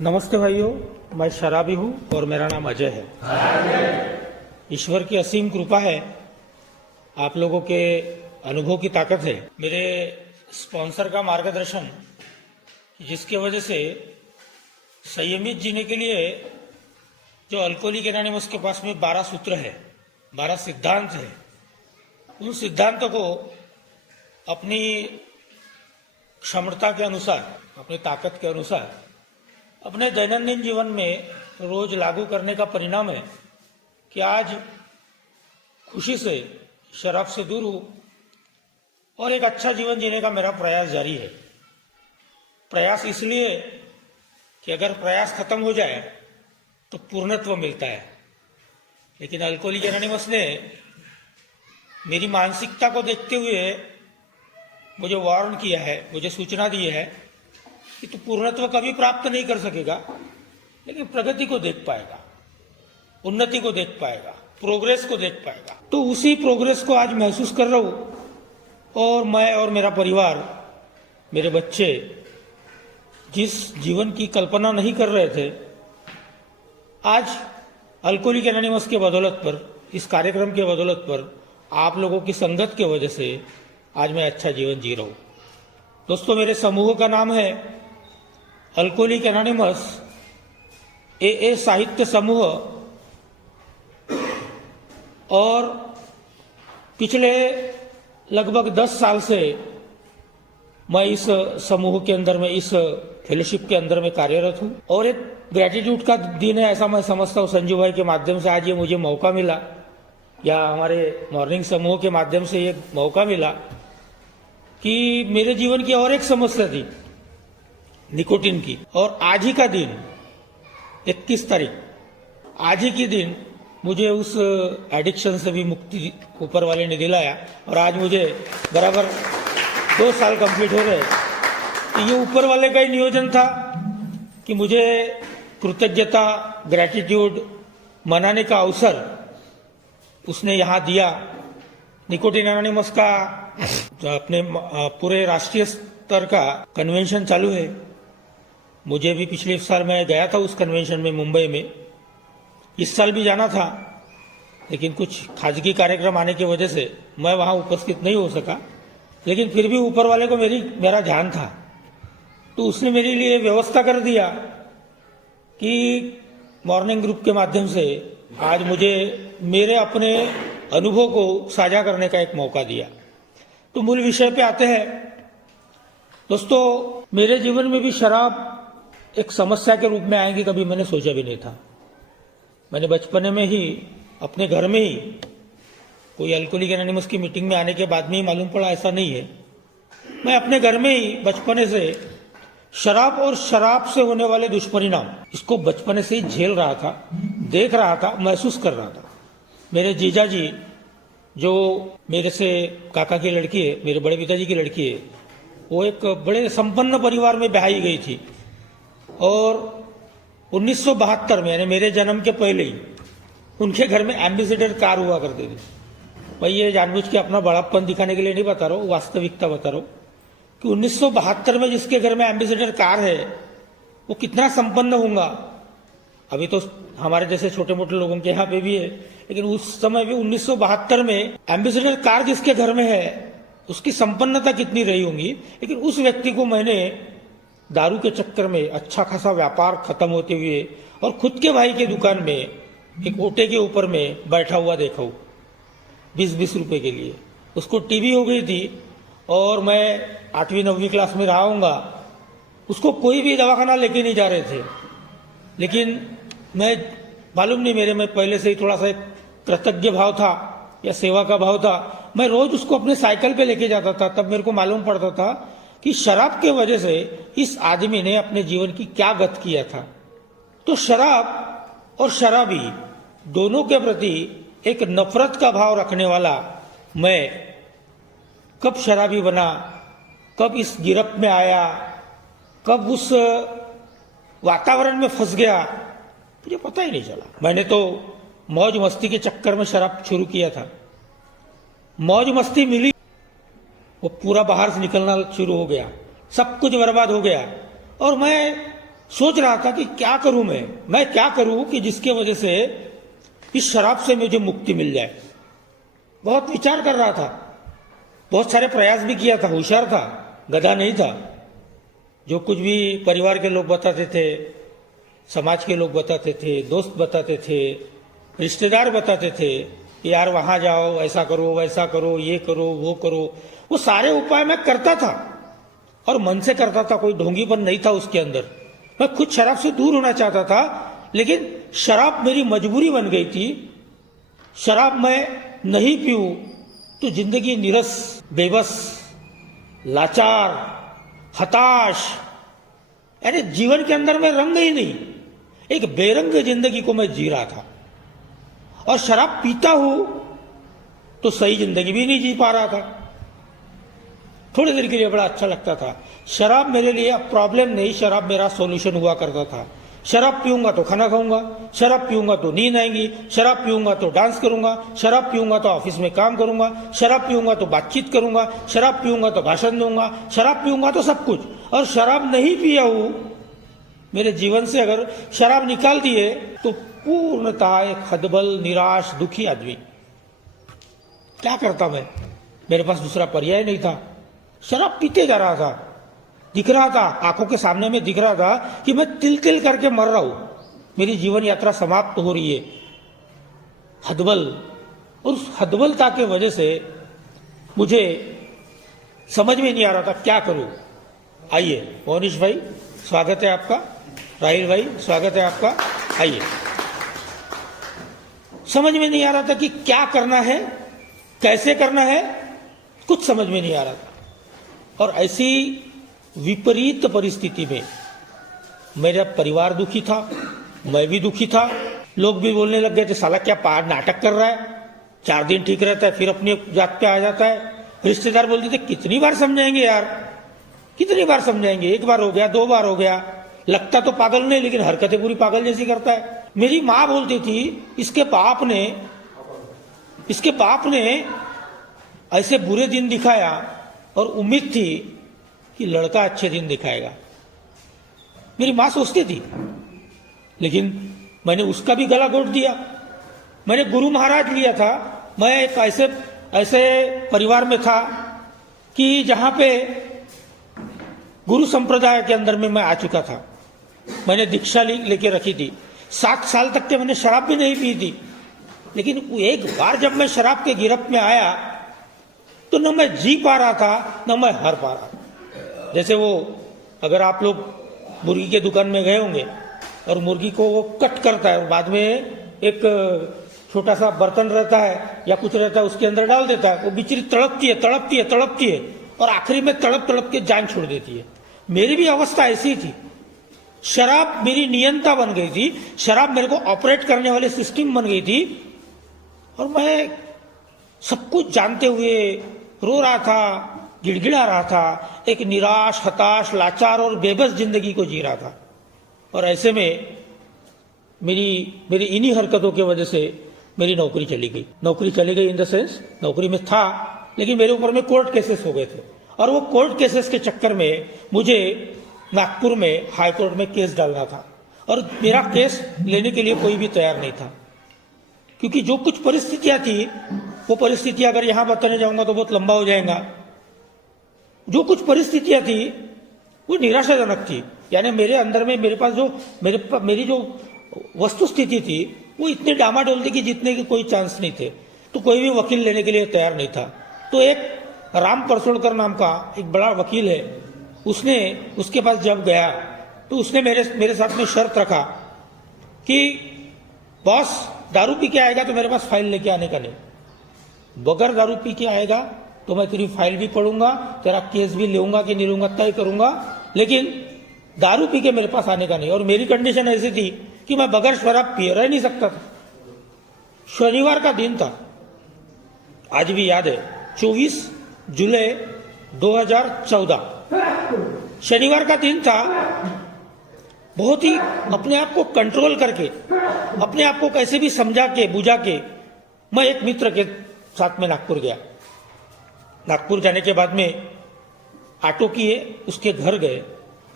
नमस्ते भाइयों, मैं शराबी हूँ और मेरा नाम अजय है। ईश्वर की असीम कृपा है, आप लोगों के अनुभव की ताकत है, मेरे स्पॉन्सर का मार्गदर्शन, जिसकी वजह से संयमित जीने के लिए जो अल्कोहलिक एनोनिमस के पास में 12 सूत्र है, 12 सिद्धांत है, उन सिद्धांतों को अपनी क्षमता के अनुसार, अपनी ताकत के अनुसार अपने दैनंदिन जीवन में रोज लागू करने का परिणाम है कि आज खुशी से शराब से दूर हूँ और एक अच्छा जीवन जीने का मेरा प्रयास जारी है। प्रयास इसलिए कि अगर प्रयास खत्म हो जाए तो पूर्णत्व मिलता है, लेकिन अल्कोहलिक एनोनिमस ने मेरी मानसिकता को देखते हुए मुझे वार्न किया है, मुझे सूचना दी है कि तू पूर्णत्व कभी प्राप्त नहीं कर सकेगा, लेकिन प्रगति को देख पाएगा, उन्नति को देख पाएगा, प्रोग्रेस को देख पाएगा। तो उसी प्रोग्रेस को आज महसूस कर रहा हूं और मैं और मेरा परिवार, मेरे बच्चे जिस जीवन की कल्पना नहीं कर रहे थे, आज अल्कोहलिक एनोनिमस के बदौलत पर, इस कार्यक्रम के बदौलत पर, आप लोगों की संगत की वजह से आज मैं अच्छा जीवन जी रहा हूं। दोस्तों, मेरे समूह का नाम है अल्कोहलिक एनोनिमस ए साहित्य समूह और पिछले लगभग 10 साल से मैं इस समूह के अंदर में, इस फेलोशिप के अंदर में कार्यरत हूं और एक ग्रेटिट्यूड का दिन है, ऐसा मैं समझता हूं। संजू भाई के माध्यम से आज ये मुझे मौका मिला, या हमारे मॉर्निंग समूह के माध्यम से ये मौका मिला कि मेरे जीवन की और एक समस्या थी, निकोटीन की, और आज ही का दिन 21 तारीख, आज ही के दिन मुझे उस एडिक्शन से भी मुक्ति ऊपर वाले ने दिलाया और आज मुझे बराबर 2 साल कंप्लीट हो गए। तो ये ऊपर वाले का ही नियोजन था कि मुझे कृतज्ञता, ग्रेटिट्यूड मनाने का अवसर उसने यहाँ दिया। निकोटीन एनोनिमस का अपने पूरे राष्ट्रीय स्तर का कन्वेंशन चालू है। मुझे भी पिछले साल मैं गया था उस कन्वेंशन में मुंबई में, इस साल भी जाना था, लेकिन कुछ खाजगी कार्यक्रम आने की वजह से मैं वहां उपस्थित नहीं हो सका, लेकिन फिर भी ऊपर वाले को मेरा ध्यान था, तो उसने मेरे लिए व्यवस्था कर दिया कि मॉर्निंग ग्रुप के माध्यम से आज मुझे मेरे अपने अनुभव को साझा करने का एक मौका दिया। तो मूल विषय पे आते हैं। दोस्तों, मेरे जीवन में भी शराब एक समस्या के रूप में आएगी कभी मैंने सोचा भी नहीं था। मैंने बचपने में ही अपने घर में ही, कोई अल्कोहलिक एनोनिमस की मीटिंग में आने के बाद में ही मालूम पड़ा, ऐसा नहीं है, मैं अपने घर में ही बचपने से शराब और शराब से होने वाले दुष्परिणाम, इसको बचपने से ही झेल रहा था, देख रहा था, महसूस कर रहा था। मेरे जीजा जी, जो मेरे से काका की लड़की है, मेरे बड़े पिताजी की लड़की है, वो एक बड़े संपन्न परिवार में ब्याही गई थी और 1972 में, यानी मेरे जन्म के पहले ही, उनके घर में एम्बेसडर कार हुआ करती थी। भाई ये जानबूझ के अपना बड़ापन दिखाने के लिए नहीं बता रहा हूँ, वास्तविकता बता रहा हूँ कि 1972 में जिसके घर में एम्बेसडर कार है वो कितना संपन्न होगा। अभी तो हमारे जैसे छोटे मोटे लोगों के यहाँ पे भी है, लेकिन उस समय भी 1972 में एम्बेसडर कार जिसके घर में है उसकी संपन्नता कितनी रही होगी। लेकिन उस व्यक्ति को मैंने दारू के चक्कर में अच्छा खासा व्यापार खत्म होते हुए और खुद के भाई के दुकान में एक ओटे के ऊपर में बैठा हुआ देखा हूं, 20-20 रुपए के लिए। उसको टीबी हो गई थी और मैं 8वीं-9वीं क्लास में रहा हूँगा, उसको कोई भी दवाखाना लेके नहीं जा रहे थे, लेकिन मैं, मालूम नहीं, मेरे में पहले से ही थोड़ा सा एक कृतज्ञ भाव था या सेवा का भाव था। मैं रोज उसको अपने साइकिल पे लेके जाता था। तब मेरे को मालूम पड़ता था कि शराब के वजह से इस आदमी ने अपने जीवन की क्या गत किया था। तो शराब और शराबी दोनों के प्रति एक नफरत का भाव रखने वाला मैं कब शराबी बना, कब इस गिरफ्त में आया, कब उस वातावरण में फंस गया, मुझे पता ही नहीं चला। मैंने तो मौज मस्ती के चक्कर में शराब शुरू किया था, मौज मस्ती मिली, वो पूरा बाहर से निकलना शुरू हो गया, सब कुछ बर्बाद हो गया और मैं सोच रहा था कि क्या करूं मैं क्या करूं कि जिसके वजह से इस शराब से मुझे मुक्ति मिल जाए। बहुत विचार कर रहा था, बहुत सारे प्रयास भी किया था, होशियार था, गधा नहीं था। जो कुछ भी परिवार के लोग बताते थे, समाज के लोग बताते थे, दोस्त बताते थे, रिश्तेदार बताते थे, यार वहां जाओ, ऐसा करो, वैसा करो, ये करो, वो करो, वो सारे उपाय मैं करता था और मन से करता था, कोई ढोंगीपन नहीं था उसके अंदर। मैं खुद शराब से दूर होना चाहता था, लेकिन शराब मेरी मजबूरी बन गई थी। शराब मैं नहीं पीऊं तो जिंदगी नीरस, बेबस, लाचार, हताश, यानी जीवन के अंदर में रंग ही नहीं, एक बेरंग जिंदगी को मैं जी रहा था। और शराब पीता हूं तो सही जिंदगी भी नहीं जी पा रहा था। थोड़ी देर के लिए बड़ा अच्छा लगता था। शराब मेरे लिए अब प्रॉब्लम नहीं, शराब मेरा सॉल्यूशन हुआ करता था। शराब पीऊंगा तो खाना खाऊंगा, शराब पीऊंगा तो नींद आएगी, शराब पीऊंगा तो डांस करूंगा, शराब पीऊंगा तो ऑफिस में काम करूंगा, शराब पीऊंगा तो बातचीत करूंगा, शराब पीऊंगा तो भाषण दूंगा, शराब पीऊंगा तो सब कुछ। और शराब नहीं पिया हूं, मेरे जीवन से अगर शराब निकाल दिए तो पूर्णतः एक हदबल, निराश, दुखी आदमी। क्या करता मैं? मेरे पास दूसरा पर्याय नहीं था। शराब पीते जा रहा था, दिख रहा था, आंखों के सामने में दिख रहा था कि मैं तिल तिल करके मर रहा हूं, मेरी जीवन यात्रा समाप्त हो रही है। हदबल, और उस हदबलता के वजह से मुझे समझ में नहीं आ रहा था क्या करूं। आइए मोनिश भाई, स्वागत है आपका। राहिल भाई, स्वागत है आपका। आइए। समझ में नहीं आ रहा था कि क्या करना है, कैसे करना है, कुछ समझ में नहीं आ रहा था। और ऐसी विपरीत परिस्थिति में मेरा परिवार दुखी था, मैं भी दुखी था। लोग भी बोलने लग गए थे, साला क्या पार नाटक कर रहा है, 4 दिन ठीक रहता है फिर अपनी जात पे आ जाता है। रिश्तेदार बोलते थे, कितनी बार समझाएंगे यार, कितनी बार समझाएंगे, 1 बार हो गया, 2 बार हो गया, लगता तो पागल नहीं लेकिन हरकतें पूरी पागल जैसी करता है। मेरी माँ बोलती थी, इसके बाप ने ऐसे बुरे दिन दिखाया और उम्मीद थी कि लड़का अच्छे दिन दिखाएगा। मेरी मां सोचती थी, लेकिन मैंने उसका भी गला घोट दिया। मैंने गुरु महाराज लिया था। मैं एक ऐसे परिवार में था कि जहां पे गुरु संप्रदाय के अंदर में मैं आ चुका था। मैंने दीक्षा लेके रखी थी। 7 साल तक के मैंने शराब भी नहीं पी थी। लेकिन एक बार जब मैं शराब के गिरफ्त में आया तो न मैं जी पा रहा था, न मैं हार पा रहा था। जैसे वो, अगर आप लोग मुर्गी के दुकान में गए होंगे और मुर्गी को वो कट करता है और बाद में एक छोटा सा बर्तन रहता है या कुछ रहता है, उसके अंदर डाल देता है, वो बिचरी तड़पती है और आखिरी में तड़प के जान छोड़ देती है। मेरी भी अवस्था ऐसी थी। शराब मेरी नियंता बन गई थी, शराब मेरे को ऑपरेट करने वाली सिस्टम बन गई थी, और मैं सब कुछ जानते हुए रो रहा था, गिड़गिड़ा रहा था, एक निराश, हताश, लाचार और बेबस जिंदगी को जी रहा था। और ऐसे में मेरी इन्हीं हरकतों की वजह से मेरी नौकरी चली गई इन द सेंस, नौकरी में था लेकिन मेरे ऊपर में कोर्ट केसेस हो गए थे। और वो कोर्ट केसेस के चक्कर में मुझे नागपुर में हाई कोर्ट में केस डालना था, और मेरा केस लेने के लिए कोई भी तैयार नहीं था, क्योंकि जो कुछ परिस्थितियां थी, वो परिस्थितियां अगर यहां बताने जाऊंगा तो बहुत लंबा हो जाएगा। जो कुछ परिस्थितियां थी वो निराशाजनक थी। यानी मेरे अंदर में मेरी जो वस्तु स्थिति थी वो इतनी डामाडोल थी कि जीतने के कोई चांस नहीं थे। तो कोई भी वकील लेने के लिए तैयार नहीं था। तो एक राम परसोड़कर नाम का एक बड़ा वकील है, उसके पास जब गया तो उसने मेरे साथ में शर्त रखा कि बॉस, दारू पी के आएगा तो मेरे पास फाइल लेके आने का नहीं, बगैर दारू पी के आएगा तो मैं तेरी फाइल भी पढ़ूंगा, तेरा केस भी लूंगा कि नहीं लूंगा तय करूंगा, लेकिन दारू पी के मेरे पास आने का नहीं। और मेरी कंडीशन ऐसी थी कि मैं बगैर शराब पिए रह नहीं सकता था। शनिवार का दिन था, आज भी याद है, 24 जुलाई 2014 शनिवार का दिन था। बहुत ही अपने आप को कंट्रोल करके, अपने आप को कैसे भी समझा के बुझा के मैं एक मित्र के साथ में नागपुर गया। नागपुर जाने के बाद में ऑटो किए, उसके घर गए,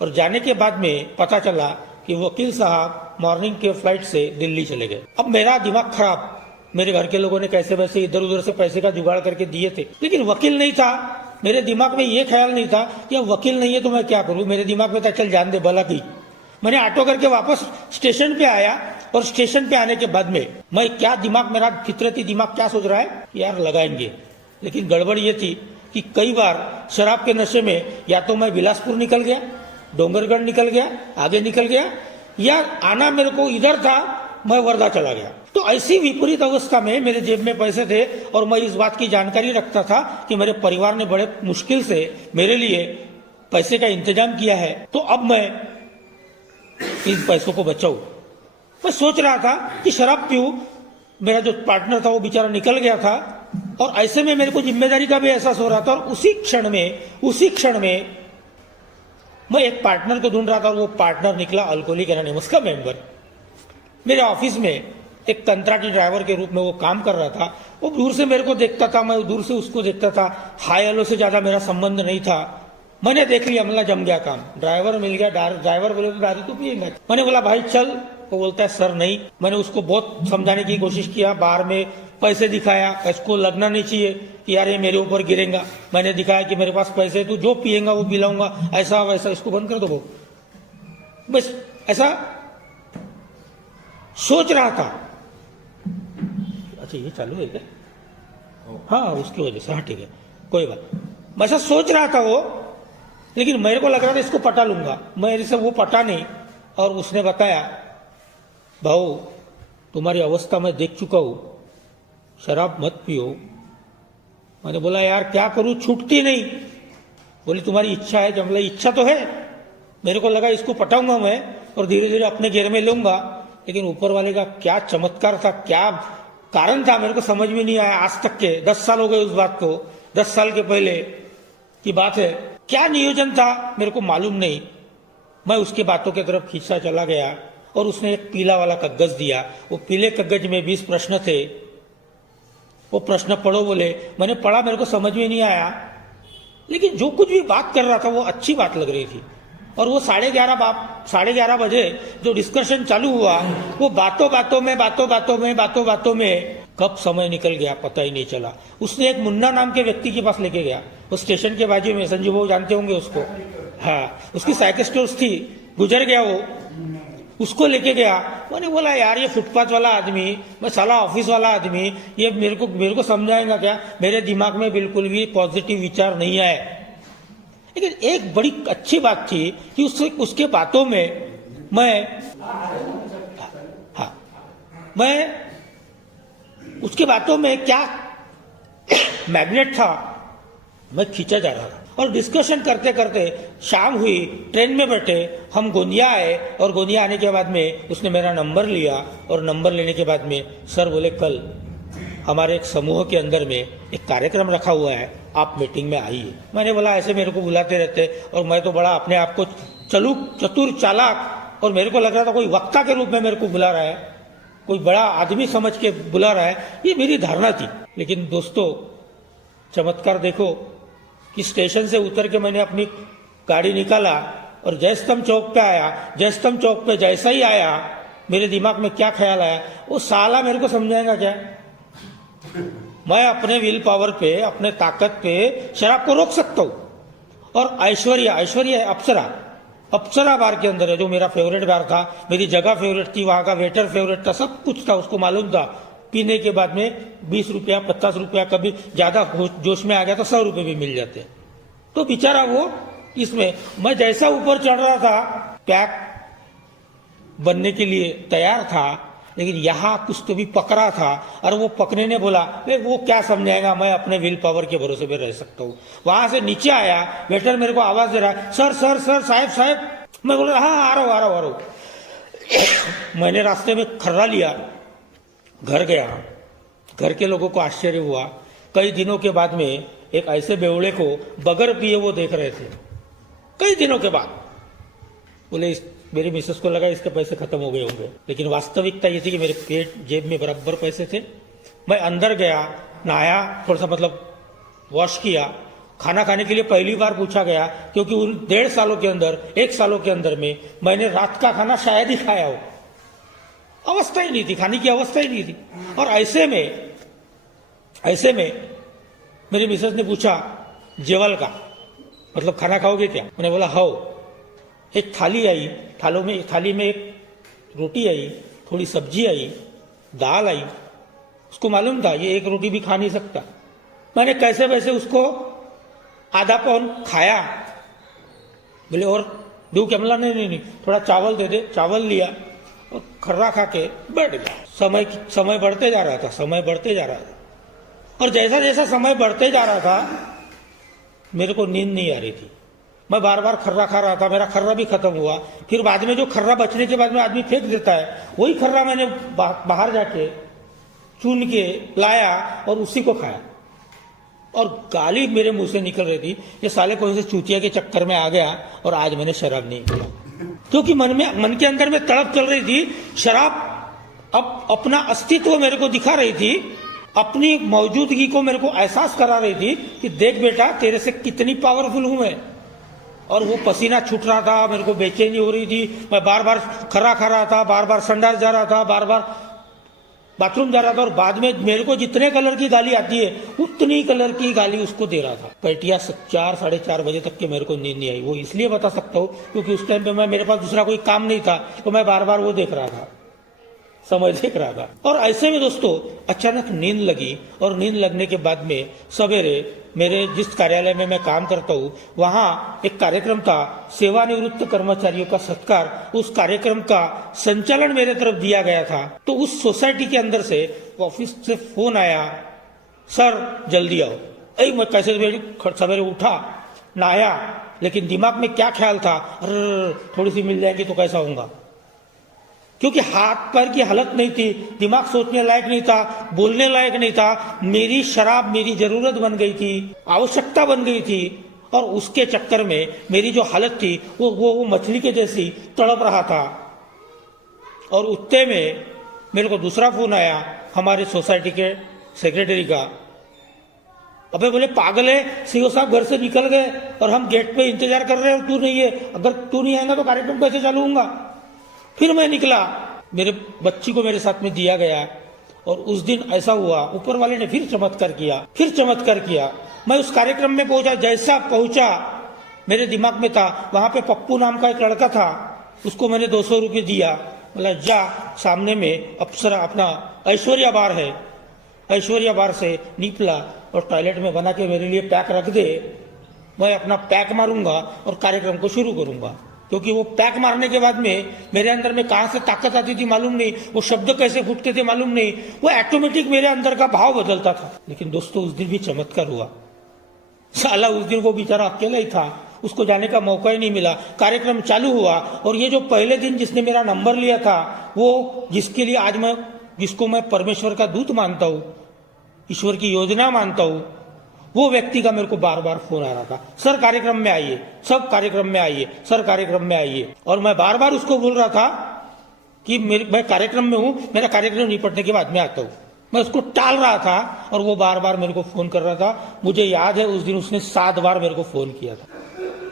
और जाने के बाद में पता चला कि वकील साहब मॉर्निंग के फ्लाइट से दिल्ली चले गए। अब मेरा दिमाग खराब, मेरे घर के लोगों ने कैसे वैसे इधर उधर से पैसे का जुगाड़ करके दिए थे, लेकिन वकील नहीं था। मेरे दिमाग में ये ख्याल नहीं था कि अब वकील नहीं है तो मैं क्या करूं। मेरे दिमाग में था चल जान दे भला की। मैंने ऑटो करके वापस स्टेशन पे आया और स्टेशन पे आने के बाद में मैं क्या दिमाग, मेरा फितरती दिमाग क्या सोच रहा है, यार लगाएंगे। लेकिन गड़बड़ ये थी कि कई बार शराब के नशे में या तो मैं बिलासपुर निकल गया, डोंगरगढ़ निकल गया, आगे निकल गया, या आना मेरे को इधर था, मैं वर्धा चला गया। तो ऐसी विपरीत अवस्था में मेरे जेब में पैसे थे और मैं इस बात की जानकारी रखता था कि मेरे परिवार ने बड़े मुश्किल से मेरे लिए पैसे का इंतजाम किया है, तो अब मैं इन पैसों को बचाऊं। मैं सोच रहा था कि शराब पीऊं। मेरा जो पार्टनर था वो बेचारा निकल गया था और ऐसे में मेरे को जिम्मेदारी का भी एहसास हो रहा था। और उसी क्षण में मैं एक पार्टनर को ढूंढ रहा था और वो पार्टनर निकला अल्कोहलिक एनोनिमस का मेंबर। मेरे ऑफिस में एक कंत्राटी ड्राइवर के रूप में वो काम कर रहा था। वो दूर से मेरे को देखता था, मैं दूर से उसको देखता था। हाई हेलो से ज्यादा मेरा संबंध नहीं था। मैंने देख लिया, मतलब जम गया काम। ड्राइवर मिल गया, ड्राइवर बोले तो दारू तो पिएगा। मैंने बोला भाई चल, वो बोलता है सर नहीं। मैंने उसको बहुत समझाने की कोशिश किया, बाहर में पैसे दिखाया, इसको लगना नहीं चाहिए कि यार ये मेरे ऊपर गिरेगा। मैंने दिखाया कि मेरे पास पैसे, तू जो पिएगा वो पिलाऊंगा, ऐसा वैसा, इसको बंद कर दो। वो बस ऐसा सोच रहा था। अच्छा ये चालू है क्या? हाँ उसकी वजह से, हाँ ठीक है कोई बात। मैं ऐसा सोच रहा था वो, लेकिन मेरे को लग रहा था इसको पटा लूंगा। मेरे से वो पटा नहीं और उसने बताया भाऊ तुम्हारी अवस्था मैं देख चुका हूं, शराब मत पियो। मैंने बोला यार क्या करूं, छूटती नहीं। बोली तुम्हारी इच्छा है। जब बोला इच्छा तो है। मेरे को लगा इसको पटाऊंगा मैं और धीरे धीरे अपने घेर में लूंगा। लेकिन ऊपर वाले का क्या चमत्कार था, क्या कारण था, मेरे को समझ में नहीं आया आज तक के। 10 साल हो गए उस बात को, 10 साल के पहले की बात है। क्या नियोजन था मेरे को मालूम नहीं। मैं उसकी बातों की तरफ खींचा चला गया और उसने एक पीला वाला कागज दिया। वो पीले कागज में 20 प्रश्न थे। वो प्रश्न पढ़ो बोले। मैंने पढ़ा, मेरे को समझ में नहीं आया, लेकिन जो कुछ भी बात कर रहा था वो अच्छी बात लग रही थी। और वो 11:30 बजे जो डिस्कशन चालू हुआ, वो बातों बातों में कब समय निकल गया पता ही नहीं चला। उसने एक मुन्ना नाम के व्यक्ति के पास लेके गया। वो स्टेशन के बाजू में, संजीव बाबू जानते होंगे उसको, हाँ उसकी साइकिल स्टोर्स थी, गुजर गया वो, उसको लेके गया। मैंने बोला यार ये फुटपाथ वाला आदमी, मैं साला ऑफिस वाला आदमी, ये मेरे को समझाएगा क्या? मेरे दिमाग में बिल्कुल भी पॉजिटिव विचार नहीं आए। लेकिन एक बड़ी अच्छी बात थी कि उसके बातों में मैं उसके बातों में क्या मैग्नेट था, मैं खींचा जा रहा था। और डिस्कशन करते करते शाम हुई, ट्रेन में बैठे हम गोंदिया आए। और गोंदिया आने के बाद में उसने मेरा नंबर लिया और नंबर लेने के बाद में सर बोले कल हमारे एक समूह के अंदर में एक कार्यक्रम रखा हुआ है, आप मीटिंग में आइए। मैंने बोला ऐसे मेरे को बुलाते रहते और मैं तो बड़ा अपने आप को चतुर चालाक, और मेरे को लग रहा था कोई वक्ता के रूप में मेरे को बुला रहा है, कोई बड़ा आदमी समझ के बुला रहा है, ये मेरी धारणा थी। लेकिन दोस्तों चमत्कार देखो कि स्टेशन से उतर के मैंने अपनी गाड़ी निकाला और जयस्तंभ चौक पे आया। जयस्तंभ चौक पे जैसा ही आया, मेरे दिमाग में क्या ख्याल आया, वो साला मेरे को समझाएगा क्या? मैं अपने विल पावर पे, अपने ताकत पे शराब को रोक सकता हूं। और ऐश्वर्या अप्सरा बार के अंदर है, जो मेरा फेवरेट बार था, मेरी जगह फेवरेट थी, वहां का वेटर फेवरेट था, सब कुछ था, उसको मालूम था। पीने के बाद में 20 रुपया 50 रुपया, कभी ज्यादा जोश में आ गया तो 100 रुपये भी मिल जाते। तो बेचारा वो इसमें, मैं जैसा ऊपर चढ़ रहा था पैक बनने के लिए तैयार था, लेकिन यहां कुछ तो भी पकड़ा था। और वो पकने ने बोला वो क्या समझाएगा, मैं अपने विल पावर के भरोसे पे रह सकता हूँ। वहां से नीचे आया, वेटर मेरे को आवाज दे रहा है, सर सर सर साहब। मैं बोला हाँ आ रहा हूँ। मैंने रास्ते में खर्रा लिया, घर गया। घर के लोगों को आश्चर्य हुआ। कई दिनों के बाद में एक ऐसे बेवड़े को बगैर पिए वो देख रहे थे। कई दिनों के बाद बोले, मेरी मिसेस को लगा इसके पैसे खत्म हो गए होंगे, लेकिन वास्तविकता ये थी कि मेरे पेट जेब में बराबर पैसे थे। मैं अंदर गया, नहाया, थोड़ा सा मतलब वॉश किया, खाना खाने के लिए पहली बार पूछा गया, क्योंकि उन 1.5 सालों के अंदर, 1 सालों के अंदर में मैंने रात का खाना शायद ही खाया हो। अवस्था ही नहीं थी, खाने की अवस्था ही नहीं थी। और ऐसे में मेरी मिसेस ने पूछा जेवल का मतलब खाना खाओगे क्या? मैंने बोला हो। एक थाली आई, थाली में एक रोटी आई, थोड़ी सब्जी आई, दाल आई। उसको मालूम था ये एक रोटी भी खा नहीं सकता। मैंने कैसे वैसे उसको आधा पौन खाया। बोले और दो क्या? मिला नहीं, थोड़ा चावल दे दे। चावल लिया और खर्रा खा के बैठ गया। समय बढ़ते जा रहा था। और जैसा जैसा समय बढ़ते जा रहा था मेरे को नींद नहीं आ रही थी। मैं बार बार खर्रा खा रहा था, मेरा खर्रा भी खत्म हुआ। फिर बाद में जो खर्रा बचने के बाद में आदमी फेंक देता है, वही खर्रा मैंने बाहर जाके चुन के लाया और उसी को खाया। और गाली मेरे मुंह से निकल रही थी, ये साले कौन से चूतिया के चक्कर में आ गया और आज मैंने शराब नहीं पिया। क्योंकि मन के अंदर में तड़प चल रही थी। शराब अब अपना अस्तित्व मेरे को दिखा रही थी, अपनी मौजूदगी को मेरे को एहसास करा रही थी कि देख बेटा तेरे से कितनी पावरफुल हूं मैं। और वो पसीना छूट रहा था, मेरे को बेचैनी हो रही थी। मैं बार बार खर्रा खा रहा था, बार बार संडास जा रहा था, बार बार बाथरूम जा रहा था। और बाद में मेरे को जितने कलर की गाली आती है उतनी कलर की गाली उसको दे रहा था। पेटिया 4 साढ़े 4 बजे तक के मेरे को नींद नहीं आई। वो इसलिए बता सकता हूँ क्योंकि उस टाइम पे मेरे पास दूसरा कोई काम नहीं था, तो मैं बार बार वो देख रहा था, समय देख रहा था। और ऐसे में दोस्तों अचानक नींद लगी। और नींद लगने के बाद में सवेरे मेरे जिस कार्यालय में मैं काम करता हूँ वहां एक कार्यक्रम था, सेवानिवृत्त कर्मचारियों का सत्कार। उस कार्यक्रम का संचालन मेरे तरफ दिया गया था। तो उस सोसाइटी के अंदर से ऑफिस से फोन आया, सर जल्दी आओ। मैं कैसे सवेरे उठा, नहाया, लेकिन दिमाग में क्या ख्याल था, थोड़ी सी मिल जाएगी तो कैसा होगा। क्योंकि हाथ पैर की हालत नहीं थी, दिमाग सोचने लायक नहीं था, बोलने लायक नहीं था। मेरी शराब मेरी जरूरत बन गई थी, आवश्यकता बन गई थी। और उसके चक्कर में मेरी जो हालत थी वो मछली के जैसी तड़प रहा था। और उतने में मेरे को दूसरा फोन आया हमारे सोसाइटी के सेक्रेटरी का। अबे बोले पागल है, सीओ साहब घर से निकल गए और हम गेट पे इंतजार कर रहे हैं, तू नहीं है। अगर तू नहीं आएगा तो कार्यक्रम कैसे चालू होगा। फिर मैं निकला, मेरे बच्ची को मेरे साथ में दिया गया। और उस दिन ऐसा हुआ, ऊपर वाले ने फिर चमत्कार किया। मैं उस कार्यक्रम में पहुंचा, जैसा पहुंचा मेरे दिमाग में था, वहां पे पप्पू नाम का एक लड़का था, उसको मैंने 200 रुपये दिया। बोला जा सामने में अप्सरा अपना ऐश्वर्या बार है, ऐश्वर्या बार से निकला और टॉयलेट में बना के मेरे लिए पैक रख दे। मैं अपना पैक मारूंगा और कार्यक्रम को शुरू करूंगा। क्योंकि वो पैक मारने के बाद में मेरे अंदर में कहां से ताकत आती थी मालूम नहीं, वो शब्द कैसे फूटते थे मालूम नहीं, वो ऑटोमेटिक मेरे अंदर का भाव बदलता था। लेकिन दोस्तों उस दिन भी चमत्कार हुआ। साला उस दिन वो बेचारा अकेला ही था, उसको जाने का मौका ही नहीं मिला। कार्यक्रम चालू हुआ और ये जो पहले दिन जिसने मेरा नंबर लिया था, वो जिसको मैं परमेश्वर का दूत मानता हूँ, ईश्वर की योजना मानता हूँ, वो व्यक्ति का मेरे को बार बार फोन आ रहा था, सर कार्यक्रम में आइए, सब कार्यक्रम में आइए, सर कार्यक्रम में आइए। और मैं बार बार उसको बोल रहा था कि मैं कार्यक्रम में हूं, मेरा कार्यक्रम निपटने के बाद में आता हूं। मैं उसको टाल रहा था और वो बार बार मेरे को फोन कर रहा था। मुझे याद है उस दिन उसने 7 बार मेरे को फोन किया था।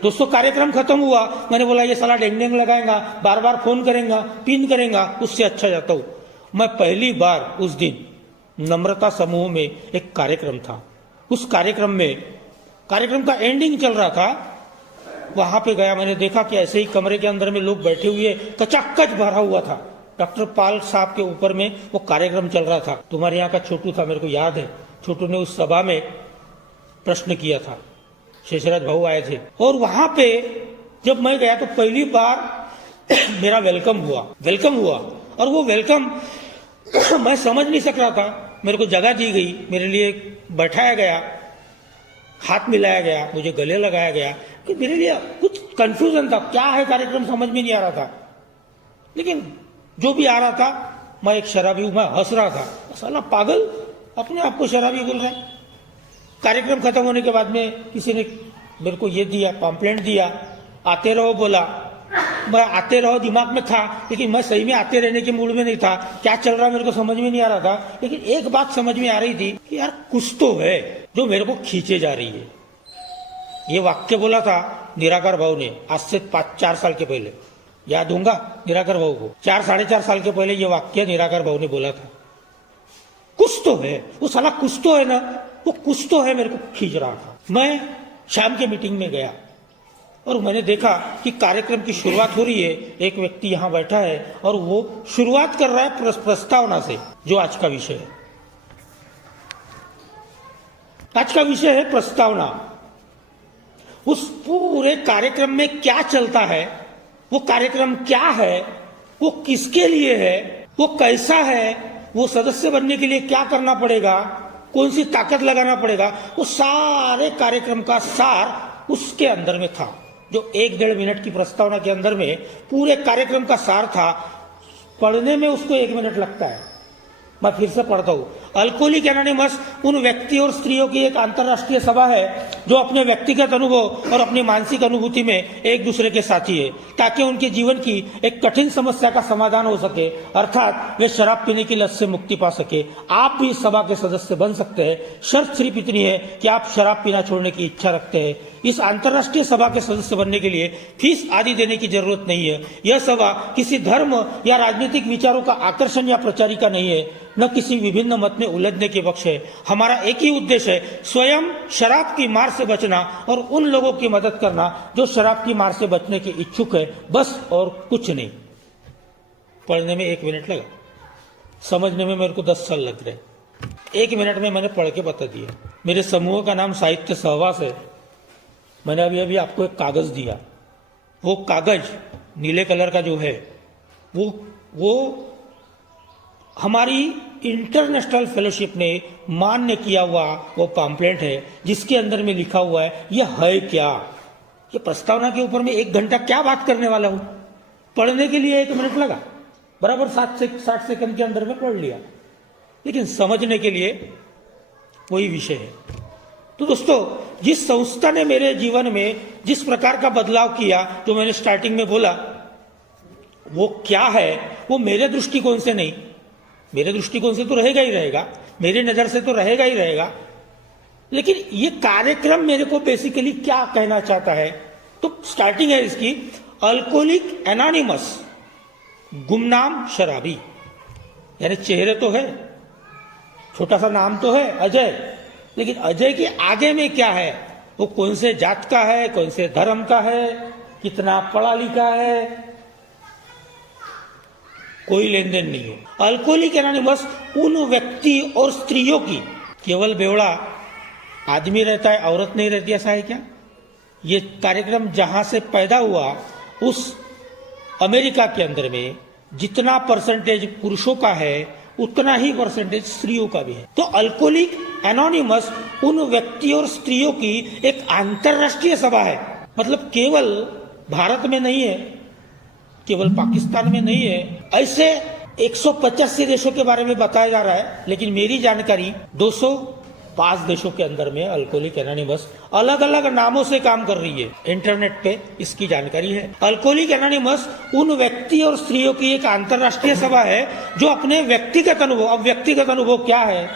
दोस्तों कार्यक्रम खत्म हुआ, मैंने बोला ये साला डेंग लगाएगा, बार बार फोन करेगा, पिन करेगा, उससे अच्छा जाता हूं। मैं पहली बार उस दिन नम्रता समूह में एक कार्यक्रम था, उस कार्यक्रम का एंडिंग चल रहा था, वहां पे गया। मैंने देखा कि ऐसे ही कमरे के अंदर में लोग बैठे हुए, कचाकच भरा हुआ था। डॉक्टर पाल साहब के ऊपर में वो कार्यक्रम चल रहा था। तुम्हारे यहाँ का छोटू था, मेरे को याद है, छोटू ने उस सभा में प्रश्न किया था, शेषराज भाऊ आए थे। और वहां पे जब मैं गया तो पहली बार मेरा वेलकम हुआ। और वो वेलकम मैं समझ नहीं सक रहा था। मेरे को जगह दी गई, मेरे लिए बैठाया गया, हाथ मिलाया गया, मुझे गले लगाया गया। कि मेरे लिए कुछ कंफ्यूजन था, क्या है कार्यक्रम समझ में नहीं आ रहा था। लेकिन जो भी आ रहा था, मैं एक शराबी हूं, मैं हंस रहा था। साला पागल अपने आप को शराबी बोल रहा है। कार्यक्रम खत्म होने के बाद में किसी ने मेरे को ये दिया, पॉम्पलेट दिया, आते रहो बोला। मैं आते रहो दिमाग में था, लेकिन मैं सही में आते रहने के मूड में नहीं था। क्या चल रहा मेरे को समझ में नहीं आ रहा था। लेकिन एक बात समझ में आ रही थी कि यार कुछ तो है जो मेरे को खींचे जा रही है। ये वाक्य बोला था निराकार भाव ने आज से 5-4 साल के पहले, याद होगा निराकार भाव को। 4-4.5 साल के पहले ये वाक्य निराकार भाव ने बोला था। कुछ तो है वो साला, कुछ तो है ना, वो कुछ तो है मेरे को खींच रहा था। मैं शाम के मीटिंग में गया और मैंने देखा कि कार्यक्रम की शुरुआत हो रही है। एक व्यक्ति यहां बैठा है और वो शुरुआत कर रहा है प्रस्तावना से, जो आज का विषय है। आज का विषय है प्रस्तावना। उस पूरे कार्यक्रम में क्या चलता है, वो कार्यक्रम क्या है, वो किसके लिए है, वो कैसा है, वो सदस्य बनने के लिए क्या करना पड़ेगा, कौन सी ताकत लगाना पड़ेगा, वो सारे कार्यक्रम का सार उसके अंदर में था। जो 1-1.5 मिनट की प्रस्तावना के अंदर में पूरे कार्यक्रम का सार था। पढ़ने में उसको 1 मिनट लगता है। मैं फिर से पढ़ता हूं। अल्कोहलिक एनोनिमस उन व्यक्ति और स्त्रियों की एक अंतर्राष्ट्रीय सभा है जो अपने व्यक्तिगत अनुभव और अपनी मानसिक अनुभूति में एक दूसरे के साथी है, ताकि उनके जीवन की एक कठिन समस्या का समाधान हो सके, अर्थात वे शराब पीने की लत से मुक्ति पा सके। आप भी इस सभा के सदस्य बन सकते हैं। शर्त सिर्फ इतनी है कि आप शराब पीना छोड़ने की इच्छा रखते हैं। इस अंतर्राष्ट्रीय सभा के सदस्य बनने के लिए फीस आदि देने की जरूरत नहीं है। यह सभा किसी धर्म या राजनीतिक विचारों का आकर्षण या प्रचारिका नहीं है, न किसी विभिन्न मत में उलझने के पक्ष है। हमारा एक ही उद्देश्य है, स्वयं शराब की मार से बचना और उन लोगों की मदद करना जो शराब की मार से बचने के इच्छुक है, बस और कुछ नहीं। पढ़ने में 1 मिनट लगा, समझने में मेरे को 10 साल लग रहे। 1 मिनट में मैंने पढ़ के बता दिया। मेरे समूह का नाम साहित्य सहवास है। मैंने अभी आपको एक कागज दिया। वो कागज नीले कलर का जो है वो हमारी इंटरनेशनल फेलोशिप ने मान्य किया हुआ वो पैम्फलेट है, जिसके अंदर में लिखा हुआ है यह है क्या। ये प्रस्तावना के ऊपर में 1 घंटा क्या बात करने वाला हूं। पढ़ने के लिए 1 मिनट लगा, बराबर 60 सेकंड के अंदर में पढ़ लिया, लेकिन समझने के लिए वही विषय है। तो दोस्तों, जिस संस्था ने मेरे जीवन में जिस प्रकार का बदलाव किया, जो मैंने स्टार्टिंग में बोला, वो क्या है, वो मेरे दृष्टिकोण से नहीं, मेरे दृष्टिकोण से तो रहेगा ही रहेगा, मेरी नजर से तो रहेगा ही रहेगा, लेकिन ये कार्यक्रम मेरे को बेसिकली क्या कहना चाहता है। तो स्टार्टिंग है इसकी, अल्कोहलिक एनोनिमस, गुमनाम शराबी। यानी चेहरे तो है, छोटा सा नाम तो है अजय, लेकिन अजय के आगे में क्या है, वो कौन से जात का है, कौन से धर्म का है, कितना पढ़ा लिखा है, कोई लेन देन नहीं है। अल्कोहलिक एनोनिमस उन व्यक्ति और स्त्रियों की, केवल बेवड़ा आदमी रहता है, औरत नहीं रहती, ऐसा है क्या। ये कार्यक्रम जहां से पैदा हुआ, उस अमेरिका के अंदर में जितना परसेंटेज पुरुषों का है, उतना ही परसेंटेज स्त्रियों का भी है। तो अल्कोहलिक एनोनिमस उन व्यक्ति और स्त्रियों की एक अंतर्राष्ट्रीय सभा है। मतलब केवल भारत में नहीं है, केवल पाकिस्तान में नहीं है, ऐसे 185 देशों के बारे में बताया जा रहा है, लेकिन मेरी जानकारी 205 देशों के अंदर में अल्कोहलिक एनोनिमस अलग अलग नामों से काम कर रही है। इंटरनेट पे इसकी जानकारी है। अल्कोहलिक एनोनिमस उन व्यक्ति और स्त्रियों की एक अंतर्राष्ट्रीय सभा है जो अपने व्यक्तिगत अनुभव, अब व्यक्तिगत अनुभव क्या है,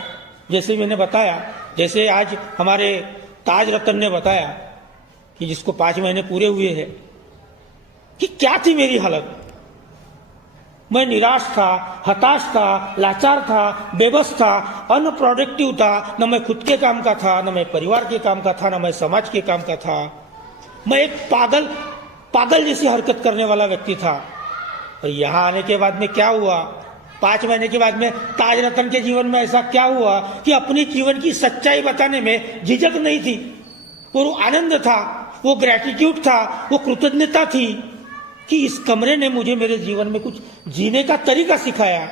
जैसे मैंने बताया, जैसे आज हमारे ताज रतन ने बताया कि जिसको 5 महीने पूरे हुए हैं, कि क्या थी मेरी हालत। मैं निराश था, हताश था, लाचार था, बेबस था, अनप्रोडक्टिव था। न मैं खुद के काम का था, न मैं परिवार के काम का था, न मैं समाज के काम का था। मैं एक पागल जैसी हरकत करने वाला व्यक्ति था। और यहां आने के बाद में क्या हुआ, 5 महीने के बाद में ताज रतन के जीवन में ऐसा क्या हुआ कि अपनी जीवन की सच्चाई बताने में झिझक नहीं थी, वो आनंद था, वो ग्रेटिट्यूड था, वो कृतज्ञता थी कि इस कमरे ने मुझे मेरे जीवन में कुछ जीने का तरीका सिखाया।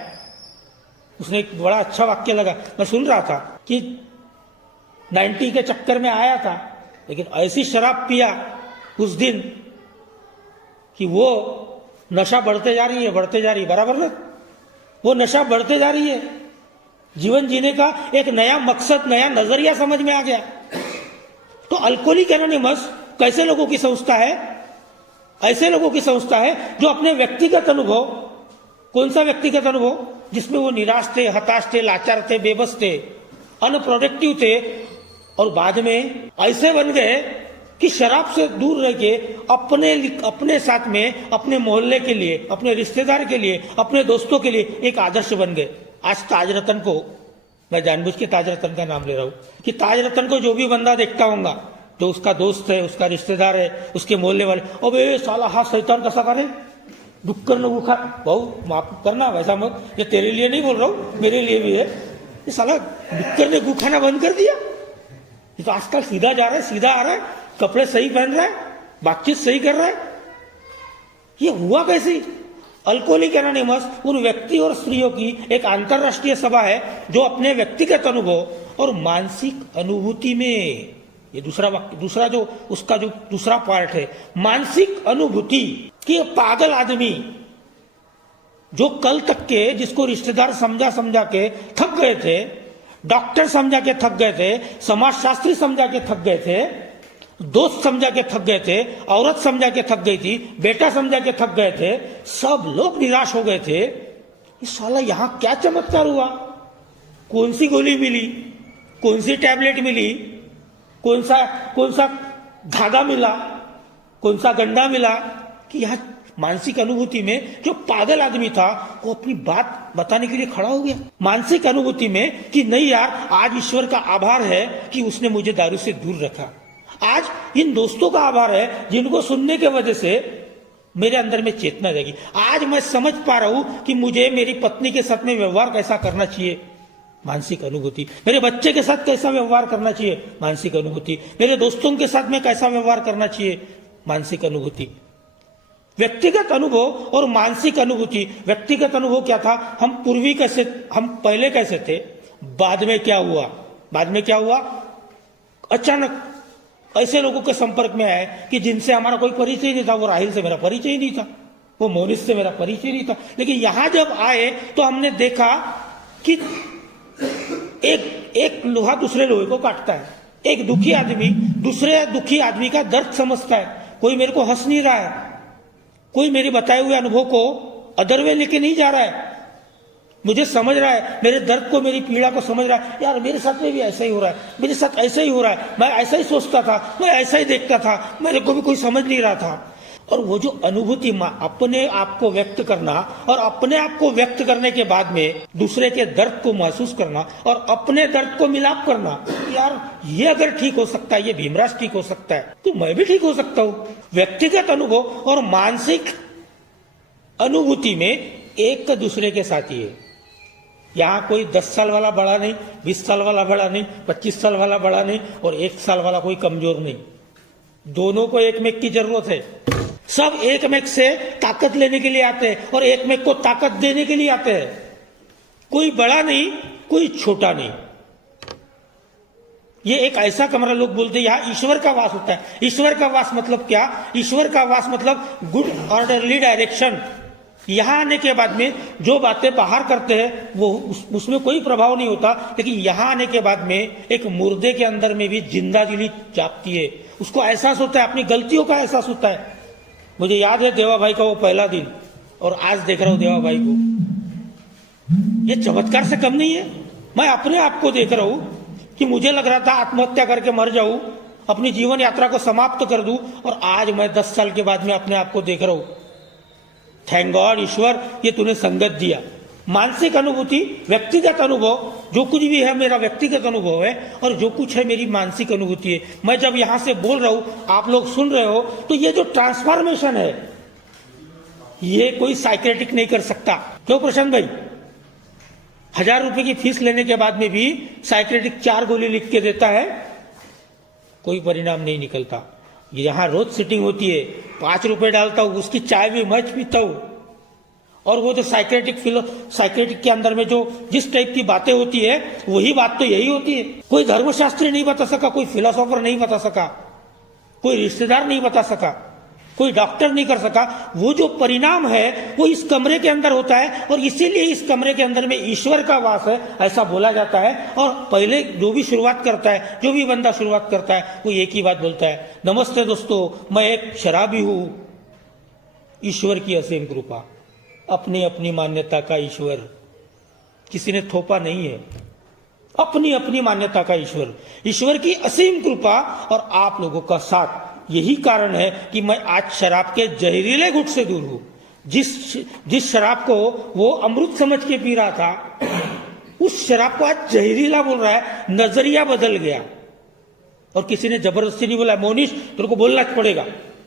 उसने एक बड़ा अच्छा वाक्य लगा, मैं सुन रहा था कि 90 के चक्कर में आया था, लेकिन ऐसी शराब पिया उस दिन कि वो नशा बढ़ते जा रही है, बराबर ना, वो नशा बढ़ते जा रही है। जीवन जीने का एक नया मकसद, नया नजरिया समझ में आ गया। तो अल्कोहलिक एनोनिमस कैसे लोगों की संस्था है, ऐसे लोगों की संस्था है जो अपने व्यक्तिगत अनुभव, कौन सा व्यक्तिगत अनुभव, जिसमें वो निराश थे, हताश थे, लाचार थे, बेबस थे, अनप्रोडक्टिव थे, और बाद में ऐसे बन गए कि शराब से दूर रह के अपने साथ में, अपने मोहल्ले के लिए, अपने रिश्तेदार के लिए, अपने दोस्तों के लिए एक आदर्श बन गए। आज ताज रतन को, मैं जानबूझ के ताज रतन का नाम ले रहा हूं, कि ताज रतन को जो भी बंदा देखता होगा, जो उसका दोस्त है, उसका रिश्तेदार है, उसके मोहल्ले वाले, अबे साला हाँ शैतान कैसा करे, डुक्कर न गुखा, बहु माफ करना वैसा मत, ये तेरे लिए नहीं बोल रहा हूं, मेरे लिए भी है, ये साला डुक्कर ने गुखाना बंद कर दिया। ये तो आजकल सीधा जा रहा है, सीधा आ रहा है, कपड़े सही पहन रहा है, बातचीत सही कर रहा है। ये हुआ कैसे? अल्कोहलिक एनोनिमस उन व्यक्ति और स्त्रियों की एक अंतरराष्ट्रीय सभा है जो अपने व्यक्तिगत अनुभव और मानसिक अनुभूति में, ये दूसरा जो उसका जो दूसरा पार्ट है, मानसिक अनुभूति कि पागल आदमी जो कल तक के जिसको रिश्तेदार समझा के थक गए थे, डॉक्टर समझा के थक गए थे, समाजशास्त्री समझा के थक गए थे, दोस्त समझा के थक गए थे, औरत समझा के थक गई थी, बेटा समझा के थक गए थे, सब लोग निराश हो गए थे। इस साला यहां क्या चमत्कार हुआ? कौन सी गोली मिली, कौन सी टैबलेट मिली, कौन सा धागा मिला, कौन सा गंडा मिला कि यहां मानसिक अनुभूति में जो पागल आदमी था वो अपनी बात बताने के लिए खड़ा हो गया। मानसिक अनुभूति में कि नहीं यार, आज ईश्वर का आभार है कि उसने मुझे दारू से दूर रखा। आज इन दोस्तों का आभार है जिनको सुनने के वजह से मेरे अंदर में चेतना जाएगी। आज मैं समझ पा रहा हूं कि मुझे मेरी पत्नी के साथ में व्यवहार कैसा करना चाहिए, मानसिक अनुभूति। मेरे बच्चे के साथ कैसा व्यवहार करना चाहिए, मानसिक अनुभूति। मेरे दोस्तों के साथ में कैसा व्यवहार करना चाहिए, मानसिक अनुभूति। व्यक्तिगत अनुभव और मानसिक अनुभूति। व्यक्तिगत अनुभव क्या था, हम पहले कैसे थे, बाद में क्या हुआ। बाद में क्या हुआ, अचानक ऐसे लोगों के संपर्क में आए कि जिनसे हमारा कोई परिचय नहीं था। वो राहिल से मेरा परिचय ही नहीं था, वो मोनिस से मेरा परिचय नहीं था, लेकिन यहां जब आए तो हमने देखा कि एक लोहा दूसरे लोहे को काटता है। एक दुखी आदमी दूसरे दुखी आदमी का दर्द समझता है। कोई मेरे को हंस नहीं रहा है, कोई मेरे बताए हुए अनुभव को अदर वे लेके नहीं जा रहा है, मुझे समझ रहा है, मेरे दर्द को, मेरी पीड़ा को समझ रहा है। यार मेरे साथ में भी ऐसा ही हो रहा है, मेरे साथ ऐसा ही हो रहा है, मैं ऐसा ही सोचता था, मैं ऐसा ही देखता था, मेरे को भी कोई समझ नहीं रहा था। और वो जो अनुभूति, अपने आप को व्यक्त करना और अपने आप को व्यक्त करने के बाद में दूसरे के दर्द को महसूस करना और अपने दर्द को मिलाप करना, यार ये अगर ठीक हो सकता है, ये भीमराज ठीक हो सकता है, तो मैं भी ठीक हो सकता हूं। व्यक्तिगत अनुभव और मानसिक अनुभूति में एक दूसरे के साथी है। यहां कोई 10 साल वाला बड़ा नहीं, 20 साल वाला बड़ा नहीं, 25 साल वाला बड़ा नहीं और 1 साल वाला कोई कमजोर नहीं। दोनों को एक मेक की जरूरत है। सब एक मेक से ताकत लेने के लिए आते हैं और एक मेक को ताकत देने के लिए आते हैं। कोई बड़ा नहीं, कोई छोटा नहीं। ये एक ऐसा कमरा, लोग बोलते हैं यहां ईश्वर का वास होता है। ईश्वर का वास मतलब क्या? ईश्वर का वास मतलब गुड ऑर्डरली डायरेक्शन। यहां आने के बाद में जो बातें बाहर करते हैं वो उसमें कोई प्रभाव नहीं होता, लेकिन यहां आने के बाद में एक मुर्दे के अंदर में भी जिंदा दिली जागती है। उसको एहसास होता है, अपनी गलतियों का एहसास होता है। मुझे याद है देवा भाई का वो पहला दिन, और आज देख रहा हूं देवा भाई को। ये चमत्कार से कम नहीं है। मैं अपने आप को देख रहा हूं कि मुझे लग रहा था आत्महत्या करके मर जाऊं, अपनी जीवन यात्रा को समाप्त कर दूं, और आज मैं 10 साल के बाद में अपने आप को देख रहा हूं। थैंक गॉड ईश्वर, ये तूने संगत दिया। मानसिक अनुभूति, व्यक्तिगत अनुभव, जो कुछ भी है मेरा व्यक्तिगत अनुभव है और जो कुछ है मेरी मानसिक अनुभूति है। मैं जब यहां से बोल रहा हूं, आप लोग सुन रहे हो, तो ये जो ट्रांसफॉर्मेशन है ये कोई साइकेट्रिक नहीं कर सकता। क्यों प्रशांत भाई? 1000 रुपए की फीस लेने के बाद में भी साइकेट्रिक 4 गोली लिख के देता है, कोई परिणाम नहीं निकलता। यहां रोज सिटिंग होती है, 5 रुपए डालता हूं, उसकी चाय भी मैं पीता हूं, और वो जो साइकेट्रिक के अंदर में जो जिस टाइप की बातें होती है वही बात तो यही होती है। कोई धर्मशास्त्री नहीं बता सका, कोई फिलोसोफर नहीं बता सका, कोई रिश्तेदार नहीं बता सका, कोई डॉक्टर नहीं कर सका। वो जो परिणाम है वो इस कमरे के अंदर होता है, और इसीलिए इस कमरे के अंदर में ईश्वर का वास है, ऐसा बोला जाता है। और पहले जो भी शुरुआत करता है, जो भी बंदा शुरुआत करता है, वो एक ही बात बोलता है, नमस्ते दोस्तों, मैं एक शराबी हूं, ईश्वर की असीम कृपा। अपनी अपनी मान्यता का ईश्वर, किसी ने थोपा नहीं है, अपनी अपनी मान्यता का ईश्वर, ईश्वर की असीम कृपा और आप लोगों का साथ। यही कारण है कि मैं आज शराब के जहरीले घुट से दूर हूं। जिस शराब को वो अमृत समझ के पी रहा था, उस शराब को आज जहरीला बोल रहा है। नजरिया बदल गया। और किसी ने जबरदस्ती नहीं बोला, मोनिश तेरे को बोलना पड़ेगा,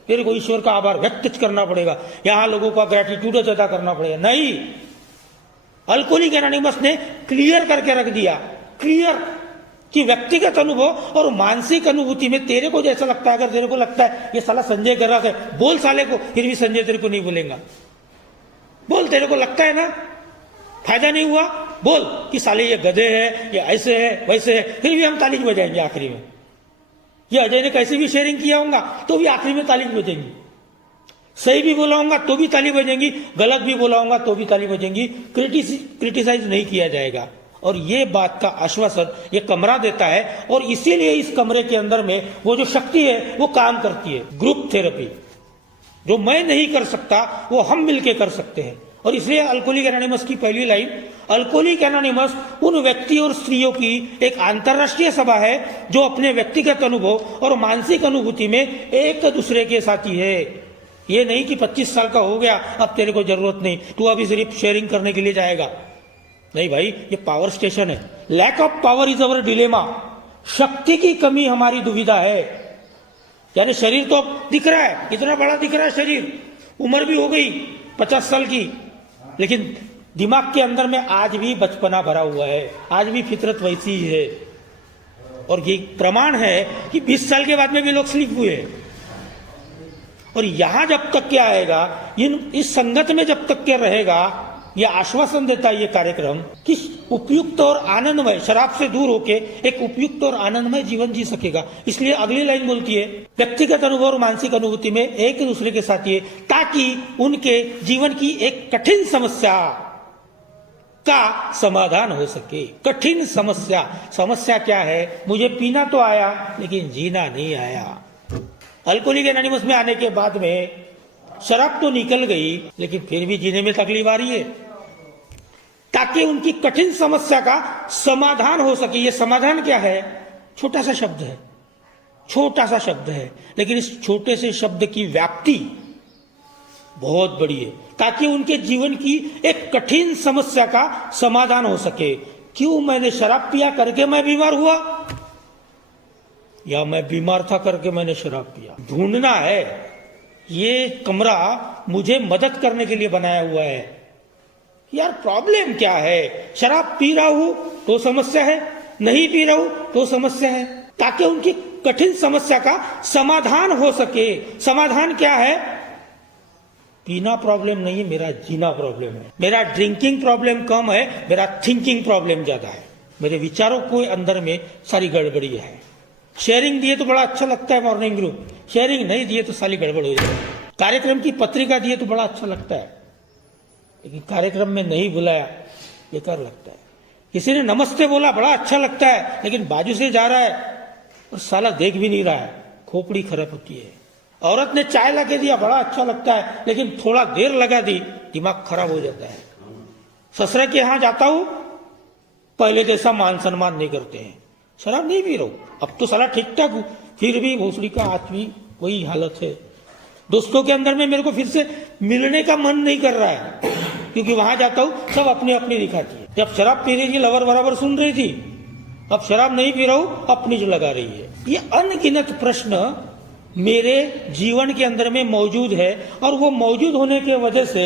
तेरे को ईश्वर का आभार व्यक्त करना पड़ेगा, यहां लोगों का ग्रेटिट्यूड अदा करना पड़ेगा। नहीं, अल्कोहलिक एनोनिमस ने क्लियर करके रख दिया, क्लियर, कि व्यक्तिगत अनुभव और मानसिक अनुभूति में तेरे को जैसा लगता है, अगर तेरे को लगता है ये साला संजय कर रहा है, बोल साले को, फिर भी संजय तेरे को नहीं बोलेगा। बोल, तेरे को लगता है ना, फायदा नहीं हुआ, बोल कि साले ये गधे है, ये ऐसे है, वैसे है, फिर भी हम ताली बजाएंगे आखिरी में। ये अजय ने कैसे भी शेयरिंग किया होगा तो भी आखिरी में ताली बजेंगी। सही भी बोला होगा तो भी ताली बजेंगी, गलत भी बोला होगा तो भी ताली बजेंगी। क्रिटिसाइज नहीं किया जाएगा। और ये बात का आश्वासन ये कमरा देता है, और इसीलिए इस कमरे के अंदर में वो जो शक्ति है वो काम करती है। ग्रुप थेरेपी, जो मैं नहीं कर सकता वो हम मिलके कर सकते हैं। और इसलिए अल्कोहलिक एनोनिमस की पहली लाइन, अल्कोहलिक एनोनिमस उन व्यक्ति और स्त्रियों की एक अंतर्राष्ट्रीय सभा है जो अपने व्यक्तिगत अनुभव और मानसिक अनुभूति में एक दूसरे के साथी है। ये नहीं कि 25 साल का हो गया अब तेरे को जरूरत नहीं, तू अभी सिर्फ शेयरिंग करने के लिए जाएगा। नहीं भाई, ये पावर स्टेशन है। Lack of power is our dilemma. शक्ति की कमी हमारी दुविधा है। यानी शरीर तो अब दिख रहा है, कितना बड़ा दिख रहा है शरीर, उम्र भी हो गई 50 साल की, लेकिन दिमाग के अंदर में आज भी बचपना भरा हुआ है, आज भी फितरत वैसी ही है। और ये प्रमाण है कि 20 साल के बाद में भी लोग स्लिप हुए। और यहां जब तक क्या आएगा, इस संगत में जब तक क्या रहेगा, यह आश्वासन देता है ये कार्यक्रम कि उपयुक्त और आनंदमय, शराब से दूर होके एक उपयुक्त और आनंदमय जीवन जी सकेगा। इसलिए अगली लाइन बोलती है, व्यक्तिगत अनुभव और मानसिक अनुभूति में एक दूसरे के साथ ये, ताकि उनके जीवन की एक कठिन समस्या का समाधान हो सके। कठिन समस्या क्या है? मुझे पीना तो आया लेकिन जीना नहीं आया। अल्कोहलिक एनोनिमस में आने के बाद में शराब तो निकल गई, लेकिन फिर भी जीने में तकलीफ आ रही है। ताकि उनकी कठिन समस्या का समाधान हो सके। ये समाधान क्या है? छोटा सा शब्द है, छोटा सा शब्द है, लेकिन इस छोटे से शब्द की व्याप्ति बहुत बड़ी है। ताकि उनके जीवन की एक कठिन समस्या का समाधान हो सके। क्यों मैंने शराब पिया करके मैं बीमार हुआ, या मैं बीमार था करके मैंने शराब पिया? ढूंढना है। ये कमरा मुझे मदद करने के लिए बनाया हुआ है। यार प्रॉब्लम क्या है? शराब पी रहा हूं तो समस्या है, नहीं पी रहा हूं तो समस्या है। ताकि उनकी कठिन समस्या का समाधान हो सके। समाधान क्या है? पीना प्रॉब्लम नहीं है, मेरा जीना प्रॉब्लम है। मेरा ड्रिंकिंग प्रॉब्लम कम है, मेरा थिंकिंग प्रॉब्लम ज्यादा है। मेरे विचारों के अंदर में सारी गड़बड़ी है। शेयरिंग दिए तो बड़ा अच्छा लगता है, मॉर्निंग ग्रुप। शेयरिंग नहीं दिए तो सारी गड़बड़ हो जाए। कार्यक्रम की पत्रिका दिए तो बड़ा अच्छा लगता है, लेकिन कार्यक्रम में नहीं बुलाया बेकार लगता है। किसी ने नमस्ते बोला बड़ा अच्छा लगता है, लेकिन बाजू से जा रहा है और साला देख भी नहीं रहा है, खोपड़ी खराब होती है। औरत ने चाय ला के दिया बड़ा अच्छा लगता है, लेकिन थोड़ा देर लगा दी दिमाग खराब हो जाता है। ससुर के यहां जाता हूं, पहले जैसा मान सम्मान नहीं करते हैं। शराब नहीं पी रहा हूं, अब तो साला ठीक ठाक हूं, फिर भी भोसड़ी का आज भी वही हालत है। दोस्तों के अंदर में मेरे को फिर से मिलने का मन नहीं कर रहा है, क्योंकि वहां जाता हूं सब अपनी अपनी दिखाती है। जब शराब पी रही थी लवर बराबर सुन रही थी, अब शराब नहीं पी रहा हूं अपनी जो लगा रही है। ये अनगिनत प्रश्न मेरे जीवन के अंदर में मौजूद है, और वो मौजूद होने के वजह से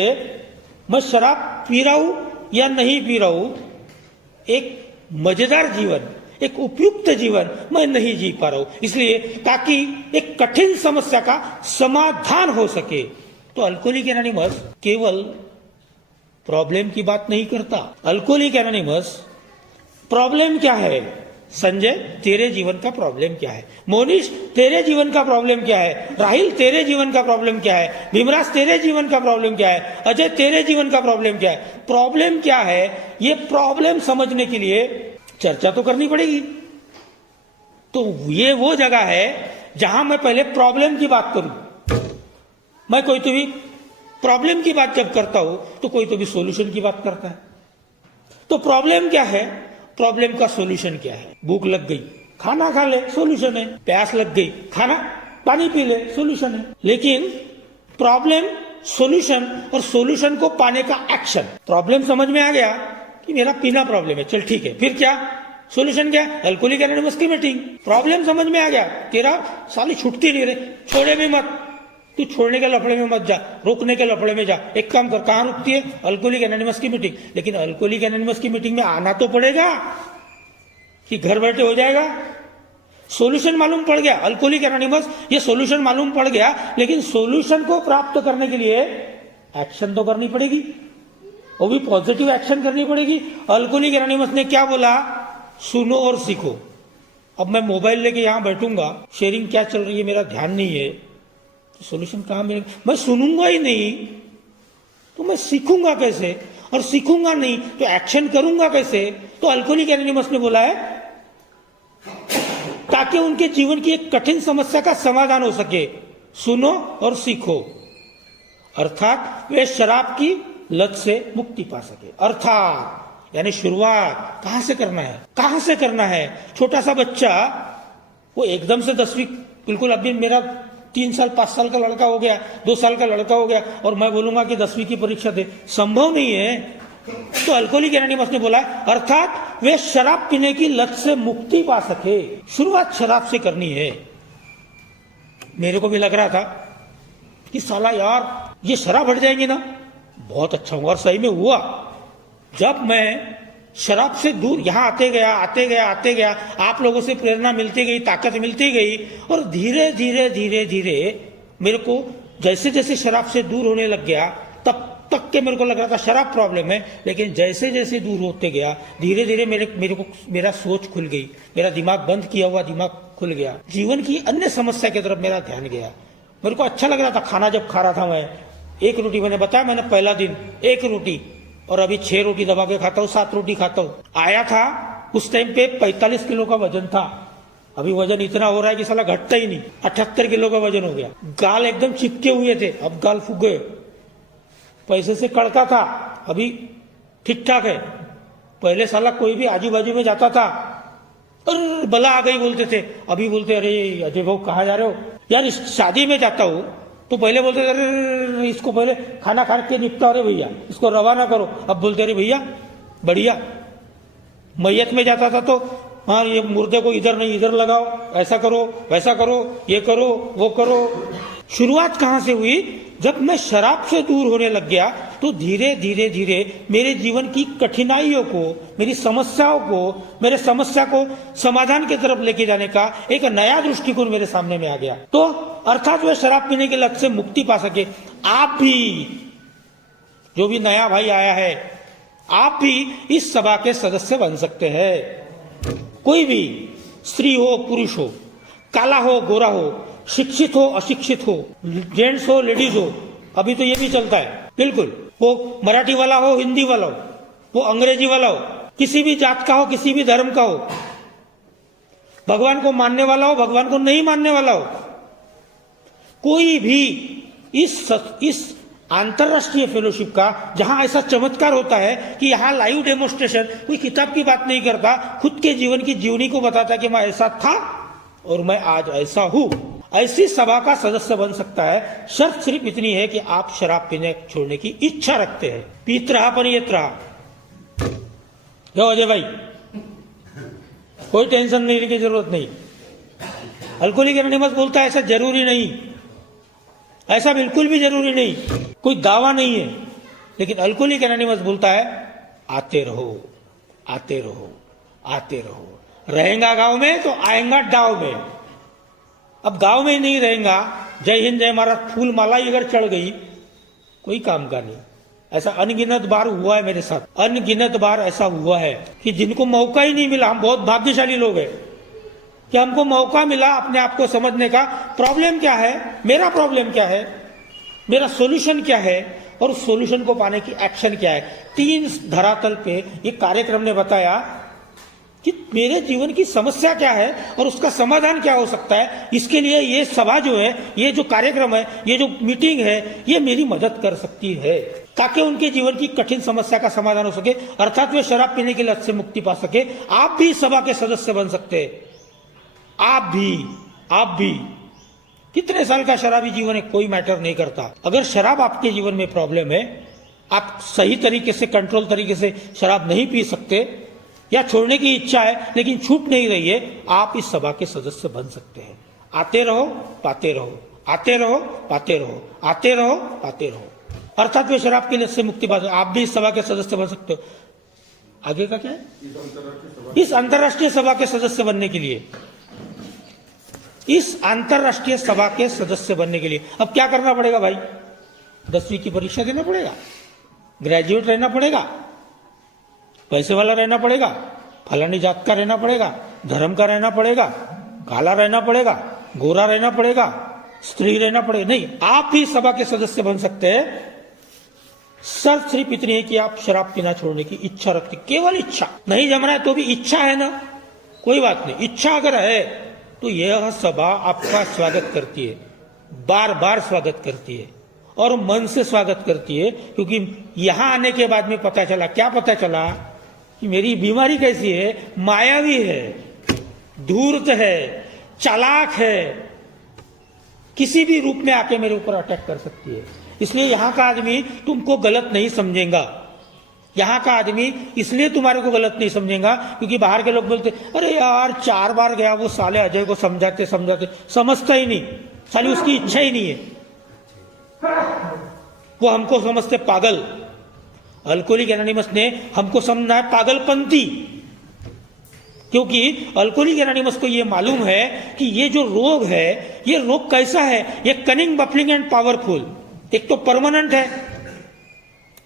मैं शराब पी रहा हूं या नहीं पी रहा हूं, एक मजेदार जीवन, एक उपयुक्त जीवन मैं नहीं जी पा रहा हूं। इसलिए ताकि एक कठिन समस्या का समाधान हो सके। तो अल्कोहलिक एनोनिमस केवल प्रॉब्लम की बात नहीं करता। अल्कोहलिक एनोनिमस प्रॉब्लम क्या है? संजय तेरे जीवन का प्रॉब्लम क्या है? मोनिश तेरे जीवन का प्रॉब्लम क्या है? राहिल तेरे जीवन का प्रॉब्लम क्या है? भीमराज तेरे जीवन का प्रॉब्लम क्या है? अजय तेरे जीवन का प्रॉब्लम क्या है? प्रॉब्लम क्या है? ये प्रॉब्लम समझने के लिए चर्चा तो करनी पड़ेगी। तो ये वो जगह है जहां मैं पहले प्रॉब्लम की बात करूं। मैं कोई तो भी प्रॉब्लम की बात जब करता हूं तो कोई तो भी सॉल्यूशन की बात करता है। तो प्रॉब्लम क्या है? प्रॉब्लम का सॉल्यूशन क्या है? भूख लग गई, खाना खा ले, सॉल्यूशन है। प्यास लग गई, खाना पानी पी ले, सोल्यूशन है। लेकिन प्रॉब्लम, सोल्यूशन और सोल्यूशन को पाने का एक्शन। प्रॉब्लम समझ में आ गया कि मेरा पीना प्रॉब्लम है, चल ठीक है, फिर क्या सोल्यूशन, क्या अल्कोहलिक एनोनिमस की मीटिंग। प्रॉब्लम समझ में आ गया, तेरा साली छूटती नहीं रहे, छोड़े भी मत, तू छोड़ने के लफड़े में मत जा, रोकने के लफड़े में जा। एक काम कर, कहां रुकती है? अल्कोहलिक एनोनिमस की मीटिंग। लेकिन अल्कोहलिक एनोनिमस की मीटिंग में आना तो पड़ेगा कि घर बैठे हो जाएगा? सॉल्यूशन मालूम पड़ गया, अल्कोहलिक एनोनिमस ये सॉल्यूशन मालूम पड़ गया, लेकिन सॉल्यूशन को प्राप्त करने के लिए एक्शन तो करनी पड़ेगी, वो भी पॉजिटिव एक्शन करनी पड़ेगी। अल्कोहलिक एनोनिमस ने क्या बोला? सुनो और सीखो। अब मैं मोबाइल लेके यहां बैठूंगा, शेयरिंग क्या चल रही है मेरा ध्यान नहीं है, तो सॉल्यूशन कहां मिलेगा? मैं सुनूंगा ही नहीं तो मैं सीखूंगा कैसे? और सीखूंगा नहीं तो एक्शन करूंगा कैसे? तो अल्कोहलिक एनोनिमस ने बोला है ताकि उनके जीवन की एक कठिन समस्या का समाधान हो सके, सुनो और सीखो, अर्थात वे शराब की लत से मुक्ति पा सके। अर्थात यानी शुरुआत कहां से करना है? कहां से करना है? छोटा सा बच्चा वो एकदम से 10वीं, बिल्कुल अभी मेरा 3 साल 5 साल का लड़का हो गया, 2 साल का लड़का हो गया और मैं बोलूंगा कि 10वीं की परीक्षा दे, संभव नहीं है। तो अल्कोहलिक एनोनिमस ने बोला अर्थात वे शराब पीने की लत से मुक्ति पा सके। शुरुआत शराब से करनी है। मेरे को भी लग रहा था कि साला यार ये शराब हट जाएंगे ना, बहुत अच्छा हुआ, और सही में हुआ। जब मैं शराब से दूर यहां आते गया, आप लोगों से प्रेरणा मिलती गई, ताकत मिलती गई, और धीरे धीरे मेरे को जैसे जैसे शराब से दूर होने लग गया, तब तक के मेरे को लग रहा था शराब प्रॉब्लम है। लेकिन जैसे जैसे दूर होते गया, धीरे धीरे मेरा सोच खुल गई, मेरा दिमाग बंद किया हुआ दिमाग खुल गया, जीवन की अन्य समस्या की तरफ मेरा ध्यान गया। मेरे को अच्छा लग रहा था खाना जब खा रहा था मैं। 1 रोटी मैंने बताया, मैंने पहला दिन 1 रोटी, और अभी 6 रोटी दबा के खाता हूँ, 7 रोटी खाता हूँ। आया था उस टाइम पे 45 किलो का वजन था, अभी वजन इतना हो रहा है कि साला घटता ही नहीं, 78 किलो का वजन हो गया। गाल एकदम चिपके हुए थे, अब गाल फूक गए। पैसे से कड़का था, अभी ठीक ठाक है। पहले साला कोई भी आजू बाजू में जाता था, अरे बला आ गई बोलते थे, अभी बोलते अरे अजय भाऊ कहाँ जा रहे हो? यार इस शादी में जाता हूँ तो पहले बोलते थे अरे इसको पहले खाना खा के निपटा, अरे भैया इसको रवाना करो। अब बोलते अरे भैया बढ़िया। मैयत में जाता था तो हाँ ये मुर्दे को इधर नहीं इधर लगाओ, ऐसा करो वैसा करो, ये करो वो करो। शुरुआत कहां से हुई? जब मैं शराब से दूर होने लग गया तो धीरे धीरे मेरे जीवन की कठिनाइयों को, मेरी समस्याओं को, मेरे समस्या को समाधान की तरफ लेके जाने का एक नया दृष्टिकोण मेरे सामने में आ गया। तो अर्थात वह शराब पीने के लत से मुक्ति पा सके। आप भी, जो भी नया भाई आया है, आप भी इस सभा के सदस्य बन सकते हैं। कोई भी, स्त्री हो पुरुष हो, काला हो गोरा हो, शिक्षित हो अशिक्षित हो, जेंट्स हो लेडीज हो, अभी तो ये भी चलता है बिल्कुल, वो मराठी वाला हो हिंदी वाला हो, वो अंग्रेजी वाला हो, किसी भी जात का हो, किसी भी धर्म का हो, भगवान को मानने वाला हो, भगवान को नहीं मानने वाला हो, कोई भी इस अंतरराष्ट्रीय फेलोशिप का, जहां ऐसा चमत्कार होता है कि यहां लाइव डेमोन्स्ट्रेशन, कोई किताब की बात नहीं करता, खुद के जीवन की जीवनी को बताता कि मैं ऐसा था और मैं आज ऐसा हूं, ऐसी सभा का सदस्य बन सकता है। शर्त सिर्फ इतनी है कि आप शराब पीने छोड़ने की इच्छा रखते हैं। पीत रहा पर येत रहा। क्यों अजय भाई, कोई टेंशन लेने की जरूरत नहीं। अल्कोहलिक एनोनिमस बोलता है ऐसा जरूरी नहीं, ऐसा बिल्कुल भी जरूरी नहीं, कोई दावा नहीं है। लेकिन अल्कोहलिक एनोनिमस बोलता है आते रहो आते रहो आते रहो, रहेगा गांव में तो आएगा डाव में। अब गांव में ही नहीं रहेगा, जय हिंद जय महाराज फूल माला अगर चढ़ गई, कोई काम का नहीं। ऐसा अनगिनत बार हुआ है मेरे साथ, अनगिनत बार ऐसा हुआ है कि जिनको मौका ही नहीं मिला। हम बहुत भाग्यशाली लोग हैं कि हमको मौका मिला अपने आप को समझने का। प्रॉब्लम क्या है, मेरा प्रॉब्लम क्या है, मेरा सॉल्यूशन क्या है, और उस सॉल्यूशन को पाने की एक्शन क्या है। 3 धरातल पे ये कार्यक्रम ने बताया कि मेरे जीवन की समस्या क्या है और उसका समाधान क्या हो सकता है। इसके लिए ये सभा जो है, ये जो कार्यक्रम है, ये जो मीटिंग है, ये मेरी मदद कर सकती है ताकि उनके जीवन की कठिन समस्या का समाधान हो सके, अर्थात वे शराब पीने की लत से मुक्ति पा सके। आप भी सभा के सदस्य बन सकते हैं। आप भी कितने साल का शराबी जीवन है कोई मैटर नहीं करता। अगर शराब आपके जीवन में प्रॉब्लम है, आप सही तरीके से कंट्रोल तरीके से शराब नहीं पी सकते या छोड़ने की इच्छा है लेकिन छूट नहीं रही है, आप इस सभा के सदस्य बन सकते हैं। आते रहो पाते रहो, आते रहो पाते रहो, आते रहो पाते रहो, अर्थात वे शराब के लिए से मुक्ति पा। आप भी इस सभा के सदस्य बन सकते हो। आगे का क्या है? इस अंतर्राष्ट्रीय सभा के सदस्य बनने के लिए, इस अंतर्राष्ट्रीय सभा के सदस्य बनने के लिए अब क्या करना पड़ेगा भाई? 10वीं की परीक्षा देना पड़ेगा, ग्रेजुएट रहना पड़ेगा, पैसे वाला रहना पड़ेगा, फलानी जात का रहना पड़ेगा, धर्म का रहना पड़ेगा, काला रहना पड़ेगा, गोरा रहना पड़ेगा, स्त्री रहना पड़ेगा? नहीं, आप ही सभा के सदस्य बन सकते हैं। शर्त सिर्फ इतनी है कि आप शराब पीना छोड़ने की इच्छा रखते, केवल इच्छा। नहीं जम रहा है तो भी इच्छा है ना, कोई बात नहीं। इच्छा अगर है तो यह सभा आपका स्वागत करती है, बार बार स्वागत करती है और मन से स्वागत करती है। क्योंकि यहां आने के बाद में पता चला, क्या पता चला कि मेरी बीमारी कैसी है, मायावी है, धूर्त है, चालाक है, किसी भी रूप में आके मेरे ऊपर अटैक कर सकती है। इसलिए यहां का आदमी तुमको गलत नहीं समझेगा। यहां का आदमी इसलिए तुम्हारे को गलत नहीं समझेगा क्योंकि बाहर के लोग बोलते अरे यार 4 बार गया वो साले अजय को समझाते समझाते, समझता ही नहीं, साली उसकी इच्छा ही नहीं है, वो हमको समझते पागल। अल्कोहलिक एनोनिमस ने हमको समझना है पागलपंती, क्योंकि अल्कोहलिक एनोनिमस को ये मालूम है कि ये जो रोग है, ये रोग कैसा है, ये कनिंग, बफलिंग एंड पावरफुल। एक तो परमानेंट है,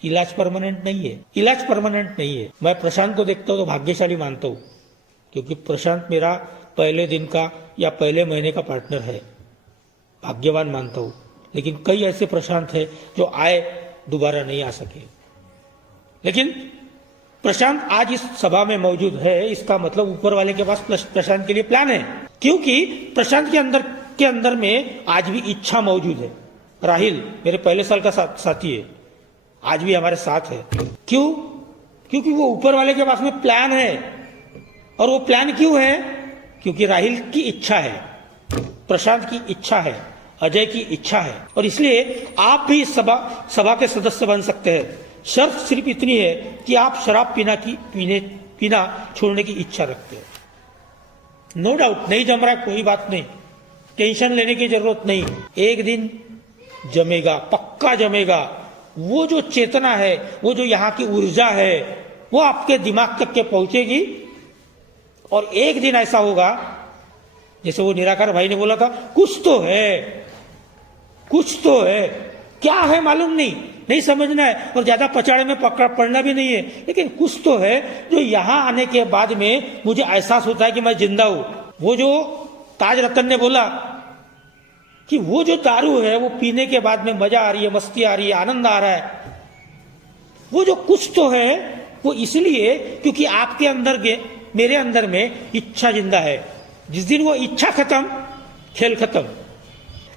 इलाज परमानेंट नहीं है, इलाज परमानेंट नहीं है। मैं प्रशांत को देखता हूं तो भाग्यशाली मानता हूं, क्योंकि प्रशांत मेरा पहले दिन का या पहले महीने का पार्टनर है, भाग्यवान मानता हूं। लेकिन कई ऐसे प्रशांत है जो आए दोबारा नहीं आ सके। लेकिन प्रशांत आज इस सभा में मौजूद है, इसका मतलब ऊपर वाले के पास प्रशांत के लिए प्लान है, क्योंकि प्रशांत के अंदर में आज भी इच्छा मौजूद है। राहिल मेरे पहले साल का साथी है, आज भी हमारे साथ है। क्यों? क्योंकि वो ऊपर वाले के पास में प्लान है। और वो प्लान क्यों है? क्योंकि राहिल की इच्छा है, प्रशांत की इच्छा है, अजय की इच्छा है। और इसलिए आप भी सभा के सदस्य बन सकते हैं। शर्त सिर्फ इतनी है कि आप शराब पीना छोड़ने की इच्छा रखते हैं। नो डाउट, नहीं जम रहा कोई बात नहीं, टेंशन लेने की जरूरत नहीं, एक दिन जमेगा, पक्का जमेगा। वो जो चेतना है, वो जो यहाँ की ऊर्जा है, वो आपके दिमाग तक के पहुंचेगी। और एक दिन ऐसा होगा जैसे वो निराकार भाई ने बोला था, कुछ तो है, कुछ तो है, क्या है मालूम नहीं समझना है और ज्यादा पचाड़े में पड़ना भी नहीं है, लेकिन कुछ तो है जो यहां आने के बाद में मुझे एहसास होता है कि मैं जिंदा हूं। वो जो ताज रतन ने बोला कि वो जो दारू है वो पीने के बाद में मजा आ रही है, मस्ती आ रही है, आनंद आ रहा है, वो जो कुछ तो है वो इसलिए क्योंकि आपके अंदर मेरे अंदर में इच्छा जिंदा है। जिस दिन वो इच्छा खत्म, खेल खत्म।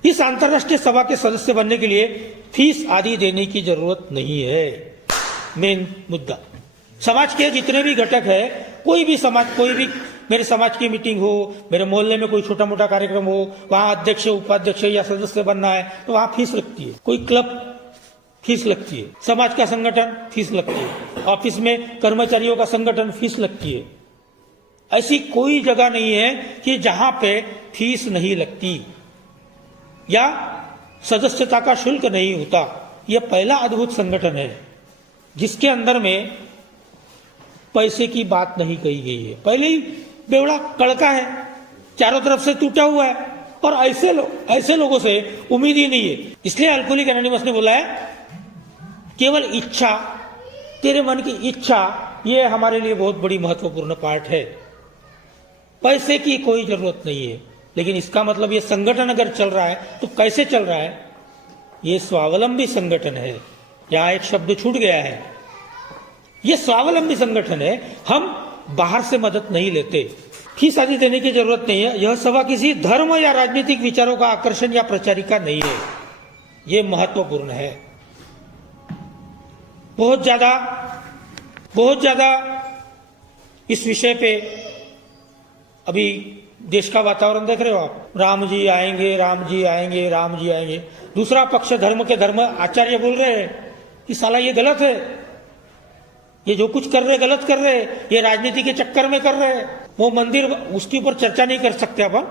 इस अंतर्राष्ट्रीय सभा के सदस्य बनने के लिए फीस आदि देने की जरूरत नहीं है। मेन मुद्दा, समाज के जितने भी घटक है, कोई भी मेरे समाज की मीटिंग हो, मेरे मोहल्ले में कोई छोटा मोटा कार्यक्रम हो, वहां अध्यक्ष उपाध्यक्ष या सदस्य बनना है तो वहां फीस लगती है। कोई क्लब फीस लगती है, समाज का संगठन फीस लगती है, ऑफिस में कर्मचारियों का संगठन फीस लगती है। ऐसी कोई जगह नहीं है कि जहां पे फीस नहीं लगती या सदस्यता का शुल्क नहीं होता। यह पहला अद्भुत संगठन है जिसके अंदर में पैसे की बात नहीं कही गई है। पहले ही बेवड़ा कड़का है, चारों तरफ से टूटा हुआ है और ऐसे लोगों से उम्मीद ही नहीं है। इसलिए अल्कोहलिक एनोनिमस ने बोला है केवल इच्छा, तेरे मन की इच्छा, यह हमारे लिए बहुत बड़ी महत्वपूर्ण पार्ट है। पैसे की कोई जरूरत नहीं है। लेकिन इसका मतलब ये संगठन अगर चल रहा है तो कैसे चल रहा है? ये स्वावलंबी संगठन है। यहां एक शब्द छूट गया है, ये स्वावलंबी संगठन है। हम बाहर से मदद नहीं लेते, फीस आदि देने की जरूरत नहीं है। यह सभा किसी धर्म या राजनीतिक विचारों का आकर्षण या प्रचारिका नहीं है। यह महत्वपूर्ण है, बहुत ज्यादा इस विषय पे अभी देश का वातावरण देख रहे हो आप, राम जी आएंगे, राम जी आएंगे, राम जी आएंगे। दूसरा पक्ष धर्म के धर्म आचार्य बोल रहे हैं कि साला ये गलत है, ये जो कुछ कर रहे गलत कर रहे, ये राजनीति के चक्कर में कर रहे हैं। वो मंदिर, उसके ऊपर चर्चा नहीं कर सकते अपन,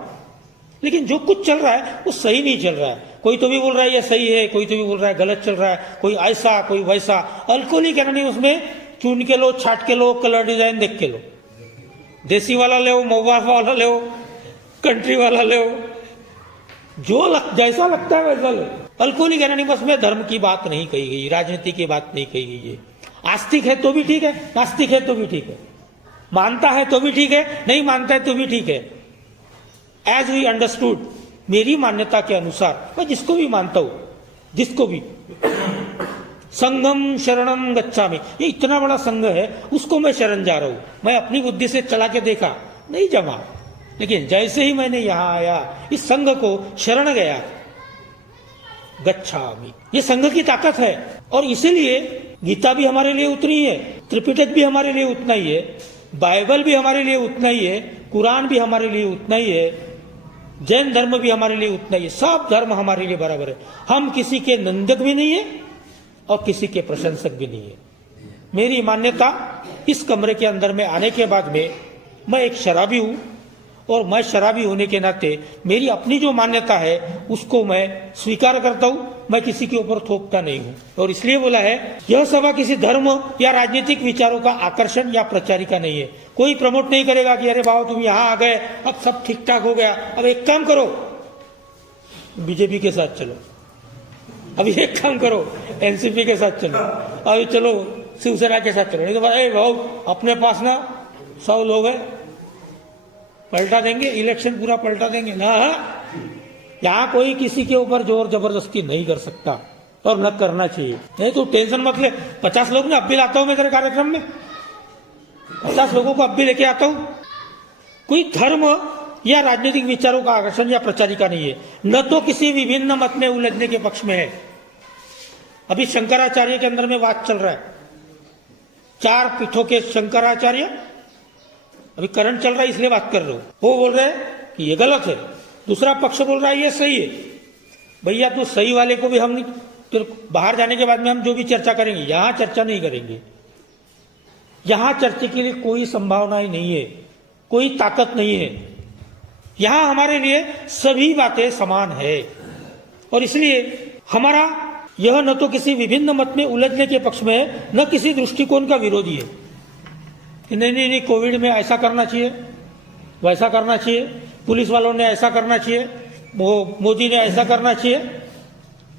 लेकिन जो कुछ चल रहा है वो सही नहीं चल रहा है। कोई तो भी बोल रहा है ये सही है, कोई तो भी बोल रहा है गलत चल रहा है, कोई ऐसा कोई वैसा। अल्कोहलिक एनोनिमस में चुन के लो, छाट के लो, कलर डिजाइन देख के लो, देसी वाला ले, मोबाइल वाला ले, कंट्री वाला ले, जो जैसा लगता है वैसा लो। अल्कोहलिक एनोनिमस में धर्म की बात नहीं कही गई, राजनीति की बात नहीं कही गई है। आस्तिक है तो भी ठीक है, नास्तिक है तो भी ठीक है, मानता है तो भी ठीक है, नहीं मानता है तो भी ठीक है। एज वी अंडरस्टूड, मेरी मान्यता के अनुसार मैं जिसको भी मानता हूं, जिसको भी, संघम शरणम गच्छामि, ये इतना बड़ा संघ है, उसको मैं शरण जा रहा हूं। मैं अपनी बुद्धि से चला के देखा, नहीं जमा, लेकिन जैसे ही मैंने यहां आया, इस संघ को शरण गया, गच्छामि, ये संघ की ताकत है। और इसीलिए गीता भी हमारे लिए उतनी है, त्रिपिटक भी हमारे लिए उतना ही है, बाइबल भी हमारे लिए उतना ही है, कुरान भी हमारे लिए उतना ही है, जैन धर्म भी हमारे लिए उतना ही है। सब धर्म हमारे लिए बराबर है। हम किसी के निंदक भी नहीं है और किसी के प्रशंसक भी नहीं है। मेरी मान्यता, इस कमरे के अंदर में आने के बाद में, मैं एक शराबी हूं, और मैं शराबी होने के नाते मेरी अपनी जो मान्यता है उसको मैं स्वीकार करता हूं। मैं किसी के ऊपर थोपता नहीं हूं। और इसलिए बोला है, यह सभा किसी धर्म या राजनीतिक विचारों का आकर्षण या प्रचारिका नहीं है। कोई प्रमोट नहीं करेगा कि अरे बाबा तुम यहां आ गए, अब सब ठीक ठाक हो गया, अब एक काम करो, बीजेपी के साथ चलो, अभी एक काम करो, एनसीपी के साथ चलो, अभी चलो शिवसेना के साथ चलो। नहीं तो भाई अपने पास ना 100 लोग हैं, पलटा देंगे, इलेक्शन पूरा पलटा देंगे ना। यहां कोई किसी के ऊपर जोर जबरदस्ती नहीं कर सकता और न करना चाहिए। नहीं तो टेंशन मत ले, 50 लोग ना अब भी लाता हूं मैं तेरे कार्यक्रम में, 50 लोगों को अब भी लेके आता हूं। कोई धर्म या राजनीतिक विचारों का आकर्षण या प्रचारिका नहीं है, न तो किसी विभिन्न मत में उलझने के पक्ष में है। अभी शंकराचार्य के अंदर में बात चल रहा है, 4 पीठों के शंकराचार्य, अभी करंट चल रहा है इसलिए बात कर रहा हूं। वो बोल रहे हैं कि ये गलत है, दूसरा पक्ष बोल रहा है ये सही है। भैया तो सही वाले को भी हम, तो बाहर जाने के बाद में हम जो भी चर्चा करेंगे, यहां चर्चा नहीं करेंगे। यहां चर्चा के लिए कोई संभावना ही नहीं है, कोई ताकत नहीं है। यहां हमारे लिए सभी बातें समान है, और इसलिए हमारा यह न तो किसी विभिन्न मत में उलझने के पक्ष में है, न किसी दृष्टिकोण का विरोधी है कि नहीं, कोविड में ऐसा करना चाहिए, वैसा करना चाहिए, पुलिस वालों ने ऐसा करना चाहिए, मोदी ने ऐसा करना चाहिए,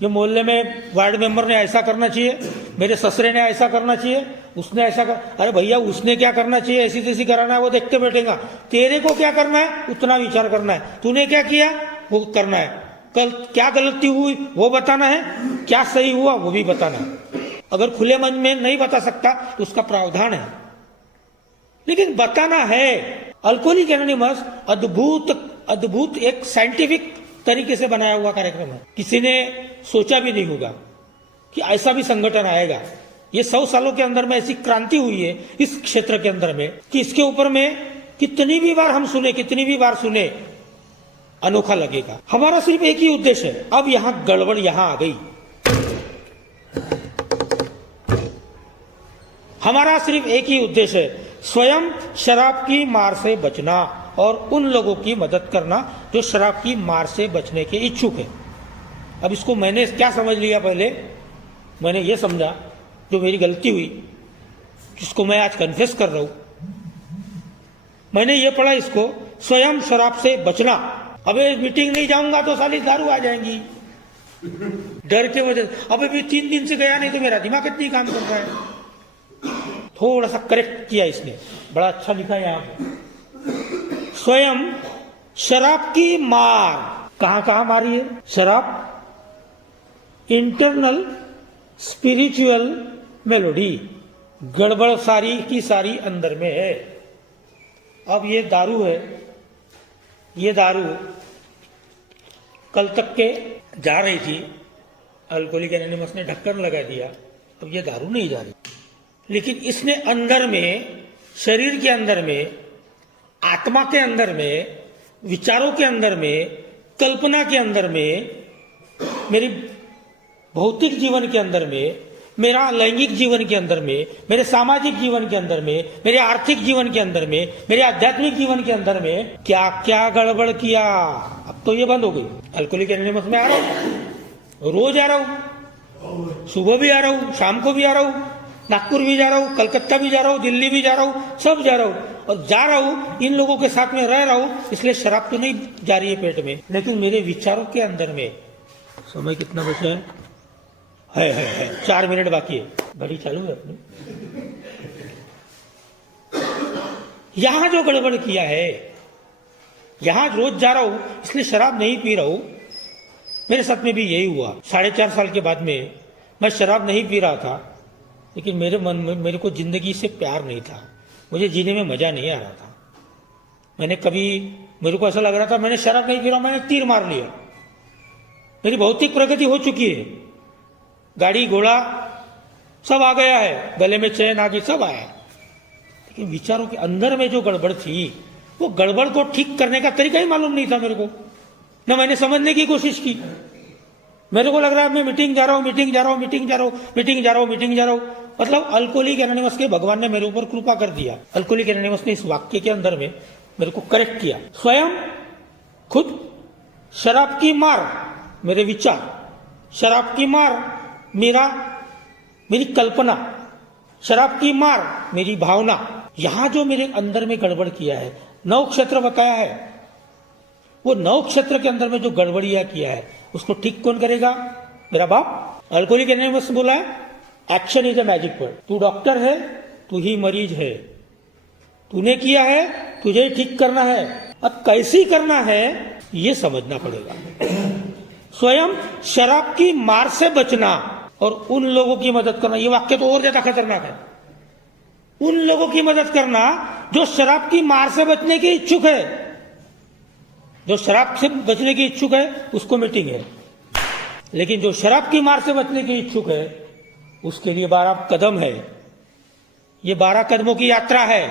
ये मोहल्ले में वार्ड मेंबर ने ऐसा करना चाहिए, मेरे ससुरे ने ऐसा करना चाहिए, उसने ऐसा कर। अरे भैया उसने क्या करना चाहिए, ऐसी तैसी कराना है, वो देखते बैठेगा। तेरे को क्या करना है उतना विचार करना है, तूने क्या किया वो करना है, कल क्या गलती हुई वो बताना है, क्या सही हुआ वो भी बताना है। अगर खुले मन में नहीं बता सकता तो उसका प्रावधान है, लेकिन बताना है। अल्कोहलिक एनोनिमस अद्भुत एक साइंटिफिक तरीके से बनाया हुआ कार्यक्रम है। किसी ने सोचा भी नहीं होगा कि ऐसा भी संगठन आएगा। ये 100 सालों के अंदर में ऐसी क्रांति हुई है इस क्षेत्र के अंदर में कि इसके ऊपर में कितनी भी बार हम सुने, कितनी भी बार सुने, अनोखा लगेगा। हमारा सिर्फ एक ही उद्देश्य है। अब यहां गड़बड़ यहां आ गई, हमारा सिर्फ एक ही उद्देश्य है, स्वयं शराब की मार से बचना और उन लोगों की मदद करना जो शराब की मार से बचने के इच्छुक है। अब इसको मैंने क्या समझ लिया, पहले मैंने ये समझा जो मेरी गलती हुई, जिसको मैं आज कन्फेस कर रहा हूं, मैंने ये पढ़ा इसको, स्वयं शराब से बचना। अबे मीटिंग नहीं जाऊंगा तो साली दारू आ जाएंगी, डर के वजह से। अबे भी 3 दिन से गया नहीं तो मेरा दिमाग कितनी काम कर रहा है। थोड़ा सा करेक्ट किया इसने, बड़ा अच्छा लिखा यहां पे। स्वयं शराब की मार, कहां कहां मारी है शराब? इंटरनल स्पिरिचुअल मेलोडी, गड़बड़ सारी की सारी अंदर में है। अब ये दारू है, ये दारू कल तक के जा रही थी, अल्कोहलिक एनोनिमस ने ढक्कन लगा दिया, अब ये दारू नहीं जा रही, लेकिन इसने अंदर में, शरीर के अंदर में, आत्मा के अंदर में विचारों के अंदर में, कल्पना के अंदर में, मेरी भौतिक जीवन के अंदर में, मेरा लैंगिक जीवन के अंदर में, मेरे सामाजिक जीवन के अंदर में, मेरे आर्थिक जीवन के अंदर में, मेरे आध्यात्मिक जीवन के अंदर में क्या क्या गड़बड़ किया। अब तो ये बंद हो गई। अल्कोहलिक एनोनिमस में आ रहा हूं, रोज आ रहा हूं, सुबह भी आ रहा हूं, शाम को भी आ रहा हूं, नागपुर भी जा रहा हूं, कलकत्ता भी जा रहा हूं, दिल्ली भी जा रहा हूं, सब जा रहा हूं। और जा रहा हूं, इन लोगों के साथ में रह रहा हूं, इसलिए शराब तो नहीं जा रही है पेट में, लेकिन मेरे विचारों के अंदर में। समय कितना बचा है 4 मिनट बाकी है, घड़ी चालू है अपनी। यहां जो गड़बड़ किया है, यहां रोज जा रहा हूं इसलिए शराब नहीं पी रहा हूं। मेरे साथ में भी यही हुआ। 4.5 साल के बाद में मैं शराब नहीं पी रहा था, लेकिन मेरे मन में मेरे को जिंदगी से प्यार नहीं था, मुझे जीने में मजा नहीं आ रहा था। मैंने कभी, मेरे को ऐसा लग रहा था मैंने शराब नहीं पी रहा, मैंने तीर मार लिया। मेरी भौतिक प्रगति हो चुकी है, गाड़ी घोड़ा सब आ गया है, गले में चैन आ गई, सब आया, लेकिन विचारों के अंदर में जो गड़बड़ थी, वो गड़बड़ को ठीक करने का तरीका ही मालूम नहीं था मेरे को। न मैंने समझने की कोशिश की। मेरे को लग रहा है मैं मीटिंग जा रहा हूं, मीटिंग जा रहा हूं, मीटिंग जा रहा हूं, मीटिंग जा रहा हूं, मीटिंग जा रहा हूं। मतलब अल्कोहलिक एनोनिमस के भगवान ने मेरे ऊपर कृपा कर दिया। अल्कोहलिक एनोनिमस ने इस वाक्य के अंदर में मेरे को करेक्ट किया। स्वयं खुद शराब की मार मेरे विचार, शराब की मार मेरी कल्पना, शराब की मार मेरी भावना। यहां जो मेरे अंदर में गड़बड़ किया है, 9 क्षेत्र बताया है, वो 9 क्षेत्र के अंदर में जो गड़बड़ियां किया है उसको ठीक कौन करेगा? मेरा बाप। अल्कोहलिक एनोनिमस बोला है action is a magic word. तू डॉक्टर है, तू ही मरीज है, तूने किया है, तुझे ही ठीक करना है। अब कैसे करना है ये समझना पड़ेगा। स्वयं शराब की मार से बचना और उन लोगों की मदद करना, ये वाक्य तो और ज्यादा खतरनाक है। उन लोगों की मदद करना जो शराब की मार से बचने के इच्छुक है। जो शराब से बचने की इच्छुक है उसको मीटिंग है, लेकिन जो शराब की मार से बचने की इच्छुक है उसके लिए 12 कदम है। ये 12 कदमों की यात्रा है।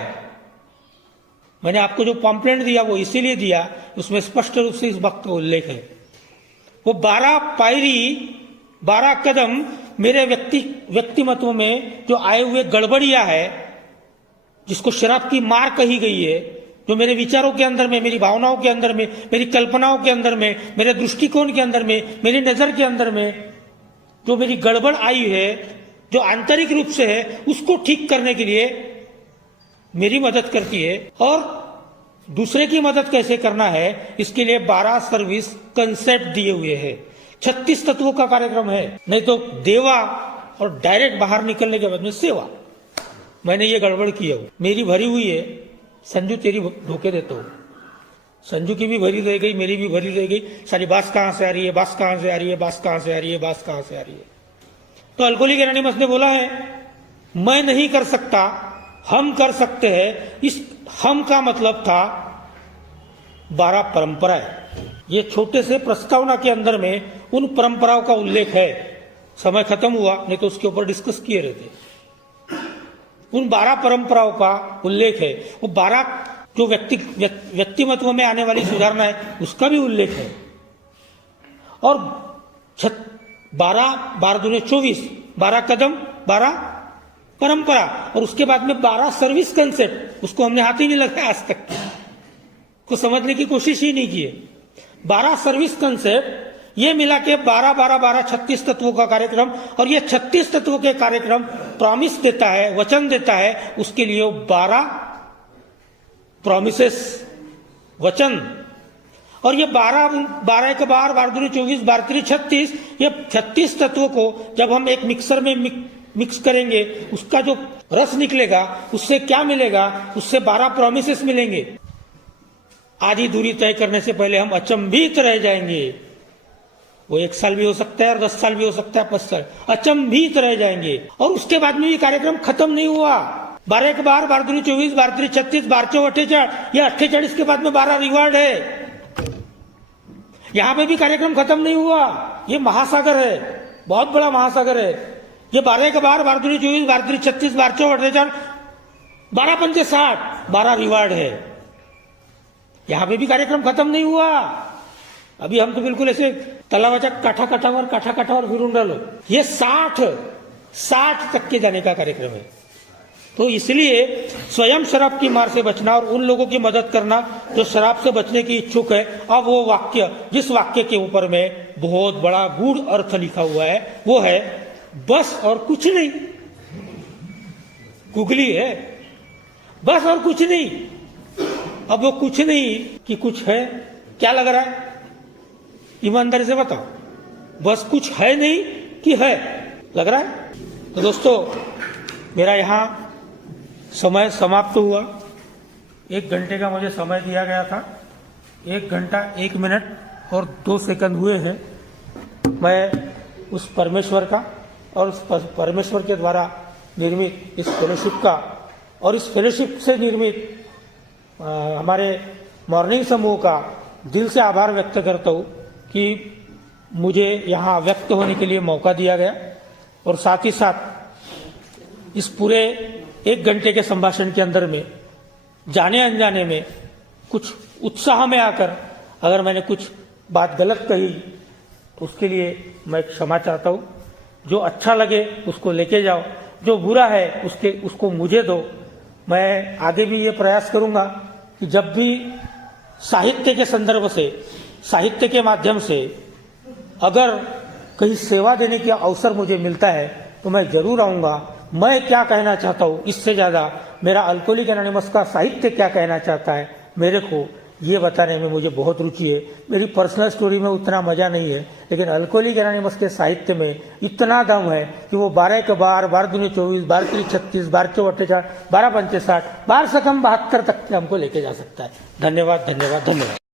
मैंने आपको जो पॉम्पलेट दिया वो इसीलिए दिया, उसमें स्पष्ट रूप से इस वक्त का उल्लेख है। वो 12 पायरी, 12 कदम मेरे व्यक्तिमत्व में जो आए हुए गड़बड़ियां है, जिसको शराब की मार कही गई है, जो मेरे विचारों के अंदर में, मेरी भावनाओं के अंदर में, मेरी कल्पनाओं के अंदर में, मेरे दृष्टिकोण के अंदर में, मेरी नजर के अंदर में जो मेरी गड़बड़ आई है, जो आंतरिक रूप से है, उसको ठीक करने के लिए मेरी मदद करती है। और दूसरे की मदद कैसे करना है इसके लिए 12 सर्विस कंसेप्ट दिए हुए हैं। 36 तत्वों का कार्यक्रम है। नहीं तो देवा और डायरेक्ट बाहर निकलने के बाद में सेवा। मैंने ये गड़बड़ की है, मेरी भरी हुई है। संजू तेरी धोखे देता हूं, संजू की भी भरी रह गई, मेरी भी भरी रह गई। सारी बात कहां से आ रही है, बात कहां से आ रही है, बात कहां से आ रही है, बात कहां से आ रही है। तो अल्कोहलिक एनोनिमस ने बोला है मैं नहीं कर सकता, हम कर सकते हैं। इस हम का मतलब था 12 परंपराएं। ये छोटे से प्रस्तावना के अंदर में उन परंपराओं का उल्लेख है। समय खत्म हुआ, नहीं तो उसके ऊपर डिस्कस किए रहते। उन 12 परंपराओं का उल्लेख है। वो 12 जो व्यक्तिमत्व में आने वाली सुधारना है उसका भी उल्लेख है। और 12 दूने 24, 12 कदम, 12 परंपरा, और उसके बाद में 12 सर्विस कंसेप्ट। उसको हमने हाथ ही नहीं लगाया आज तक, को समझने की कोशिश ही नहीं की है। 12 सर्विस कंसेप्ट ये मिला के 12 36 तत्वों का कार्यक्रम। और ये 36 तत्वों के कार्यक्रम प्रॉमिस देता है, वचन देता है। उसके लिए 12 प्रॉमिसेस, वचन। और ये 12 एक 12 दूनी 24, 12 3 36, ये 36 तत्वों को जब हम एक मिक्सर में मिक्स करेंगे, उसका जो रस निकलेगा उससे क्या मिलेगा? उससे 12 प्रॉमिसेस मिलेंगे। आधी दूरी तय करने से पहले हम अचंभित रह जाएंगे। वो 1 साल भी हो सकता है और 10 साल भी हो सकता है, 5 साल, अचंभित रह जाएंगे। और उसके बाद में ये कार्यक्रम खत्म नहीं हुआ। 12 एक 12 दूनी 24, 12 3 36, 12 4 48, ये 48 के बाद में 12 रिवार्ड है। यहां पे भी कार्यक्रम खत्म नहीं हुआ। ये महासागर है, बहुत बड़ा महासागर है। ये 12 एक 12 दूनी 24, 12 3 36, 12 4 48, 12 5 60, 12 रिवार्ड है। यहां पे भी कार्यक्रम खत्म नहीं हुआ। अभी हम तो बिल्कुल ऐसे तलावाच्या काठावर फिरून राहिलो। ये 60 तक के जाने का कार्यक्रम है। तो इसलिए स्वयं शराब की मार से बचना और उन लोगों की मदद करना जो शराब से बचने की इच्छुक है। अब वो वाक्य, जिस वाक्य के ऊपर में बहुत बड़ा गूढ़ अर्थ लिखा हुआ है, वो है बस और कुछ नहीं। गुगली है, बस और कुछ नहीं। अब वो कुछ नहीं कि कुछ है, क्या लग रहा है? ईमानदारी से बताओ, बस कुछ है नहीं कि है, लग रहा है? तो दोस्तों, मेरा यहां समय समाप्त हुआ। 1 घंटे का मुझे समय दिया गया था। 1 घंटा 1 मिनट और 2 सेकंड हुए हैं। मैं उस परमेश्वर का और उस परमेश्वर के द्वारा निर्मित इस फेलोशिप का और इस फेलोशिप से निर्मित हमारे मॉर्निंग समूह का दिल से आभार व्यक्त करता हूँ कि मुझे यहाँ व्यक्त होने के लिए मौका दिया गया। और साथ ही साथ इस पूरे 1 घंटे के संभाषण के अंदर में जाने अनजाने में कुछ उत्साह में आकर अगर मैंने कुछ बात गलत कही तो उसके लिए मैं क्षमा चाहता हूँ। जो अच्छा लगे उसको लेके जाओ, जो बुरा है उसको मुझे दो। मैं आगे भी ये प्रयास करूंगा कि जब भी साहित्य के संदर्भ से, साहित्य के माध्यम से अगर कहीं सेवा देने का अवसर मुझे मिलता है तो मैं जरूर आऊंगा। मैं क्या कहना चाहता हूँ, इससे ज्यादा मेरा अल्कोहलिक एनोनिमस का साहित्य क्या कहना चाहता है, मेरे को ये बताने में मुझे बहुत रुचि है। मेरी पर्सनल स्टोरी में उतना मजा नहीं है, लेकिन अल्कोहलिक एनोनिमस के साहित्य में इतना दम है कि वो 12 के 12, 12 दूनी 24, 12 तीन 36, 12 चौ 48, 12 पंचे 60, 12 से कम 72 तक हमको लेके जा सकता है। धन्यवाद, धन्यवाद, धन्यवाद।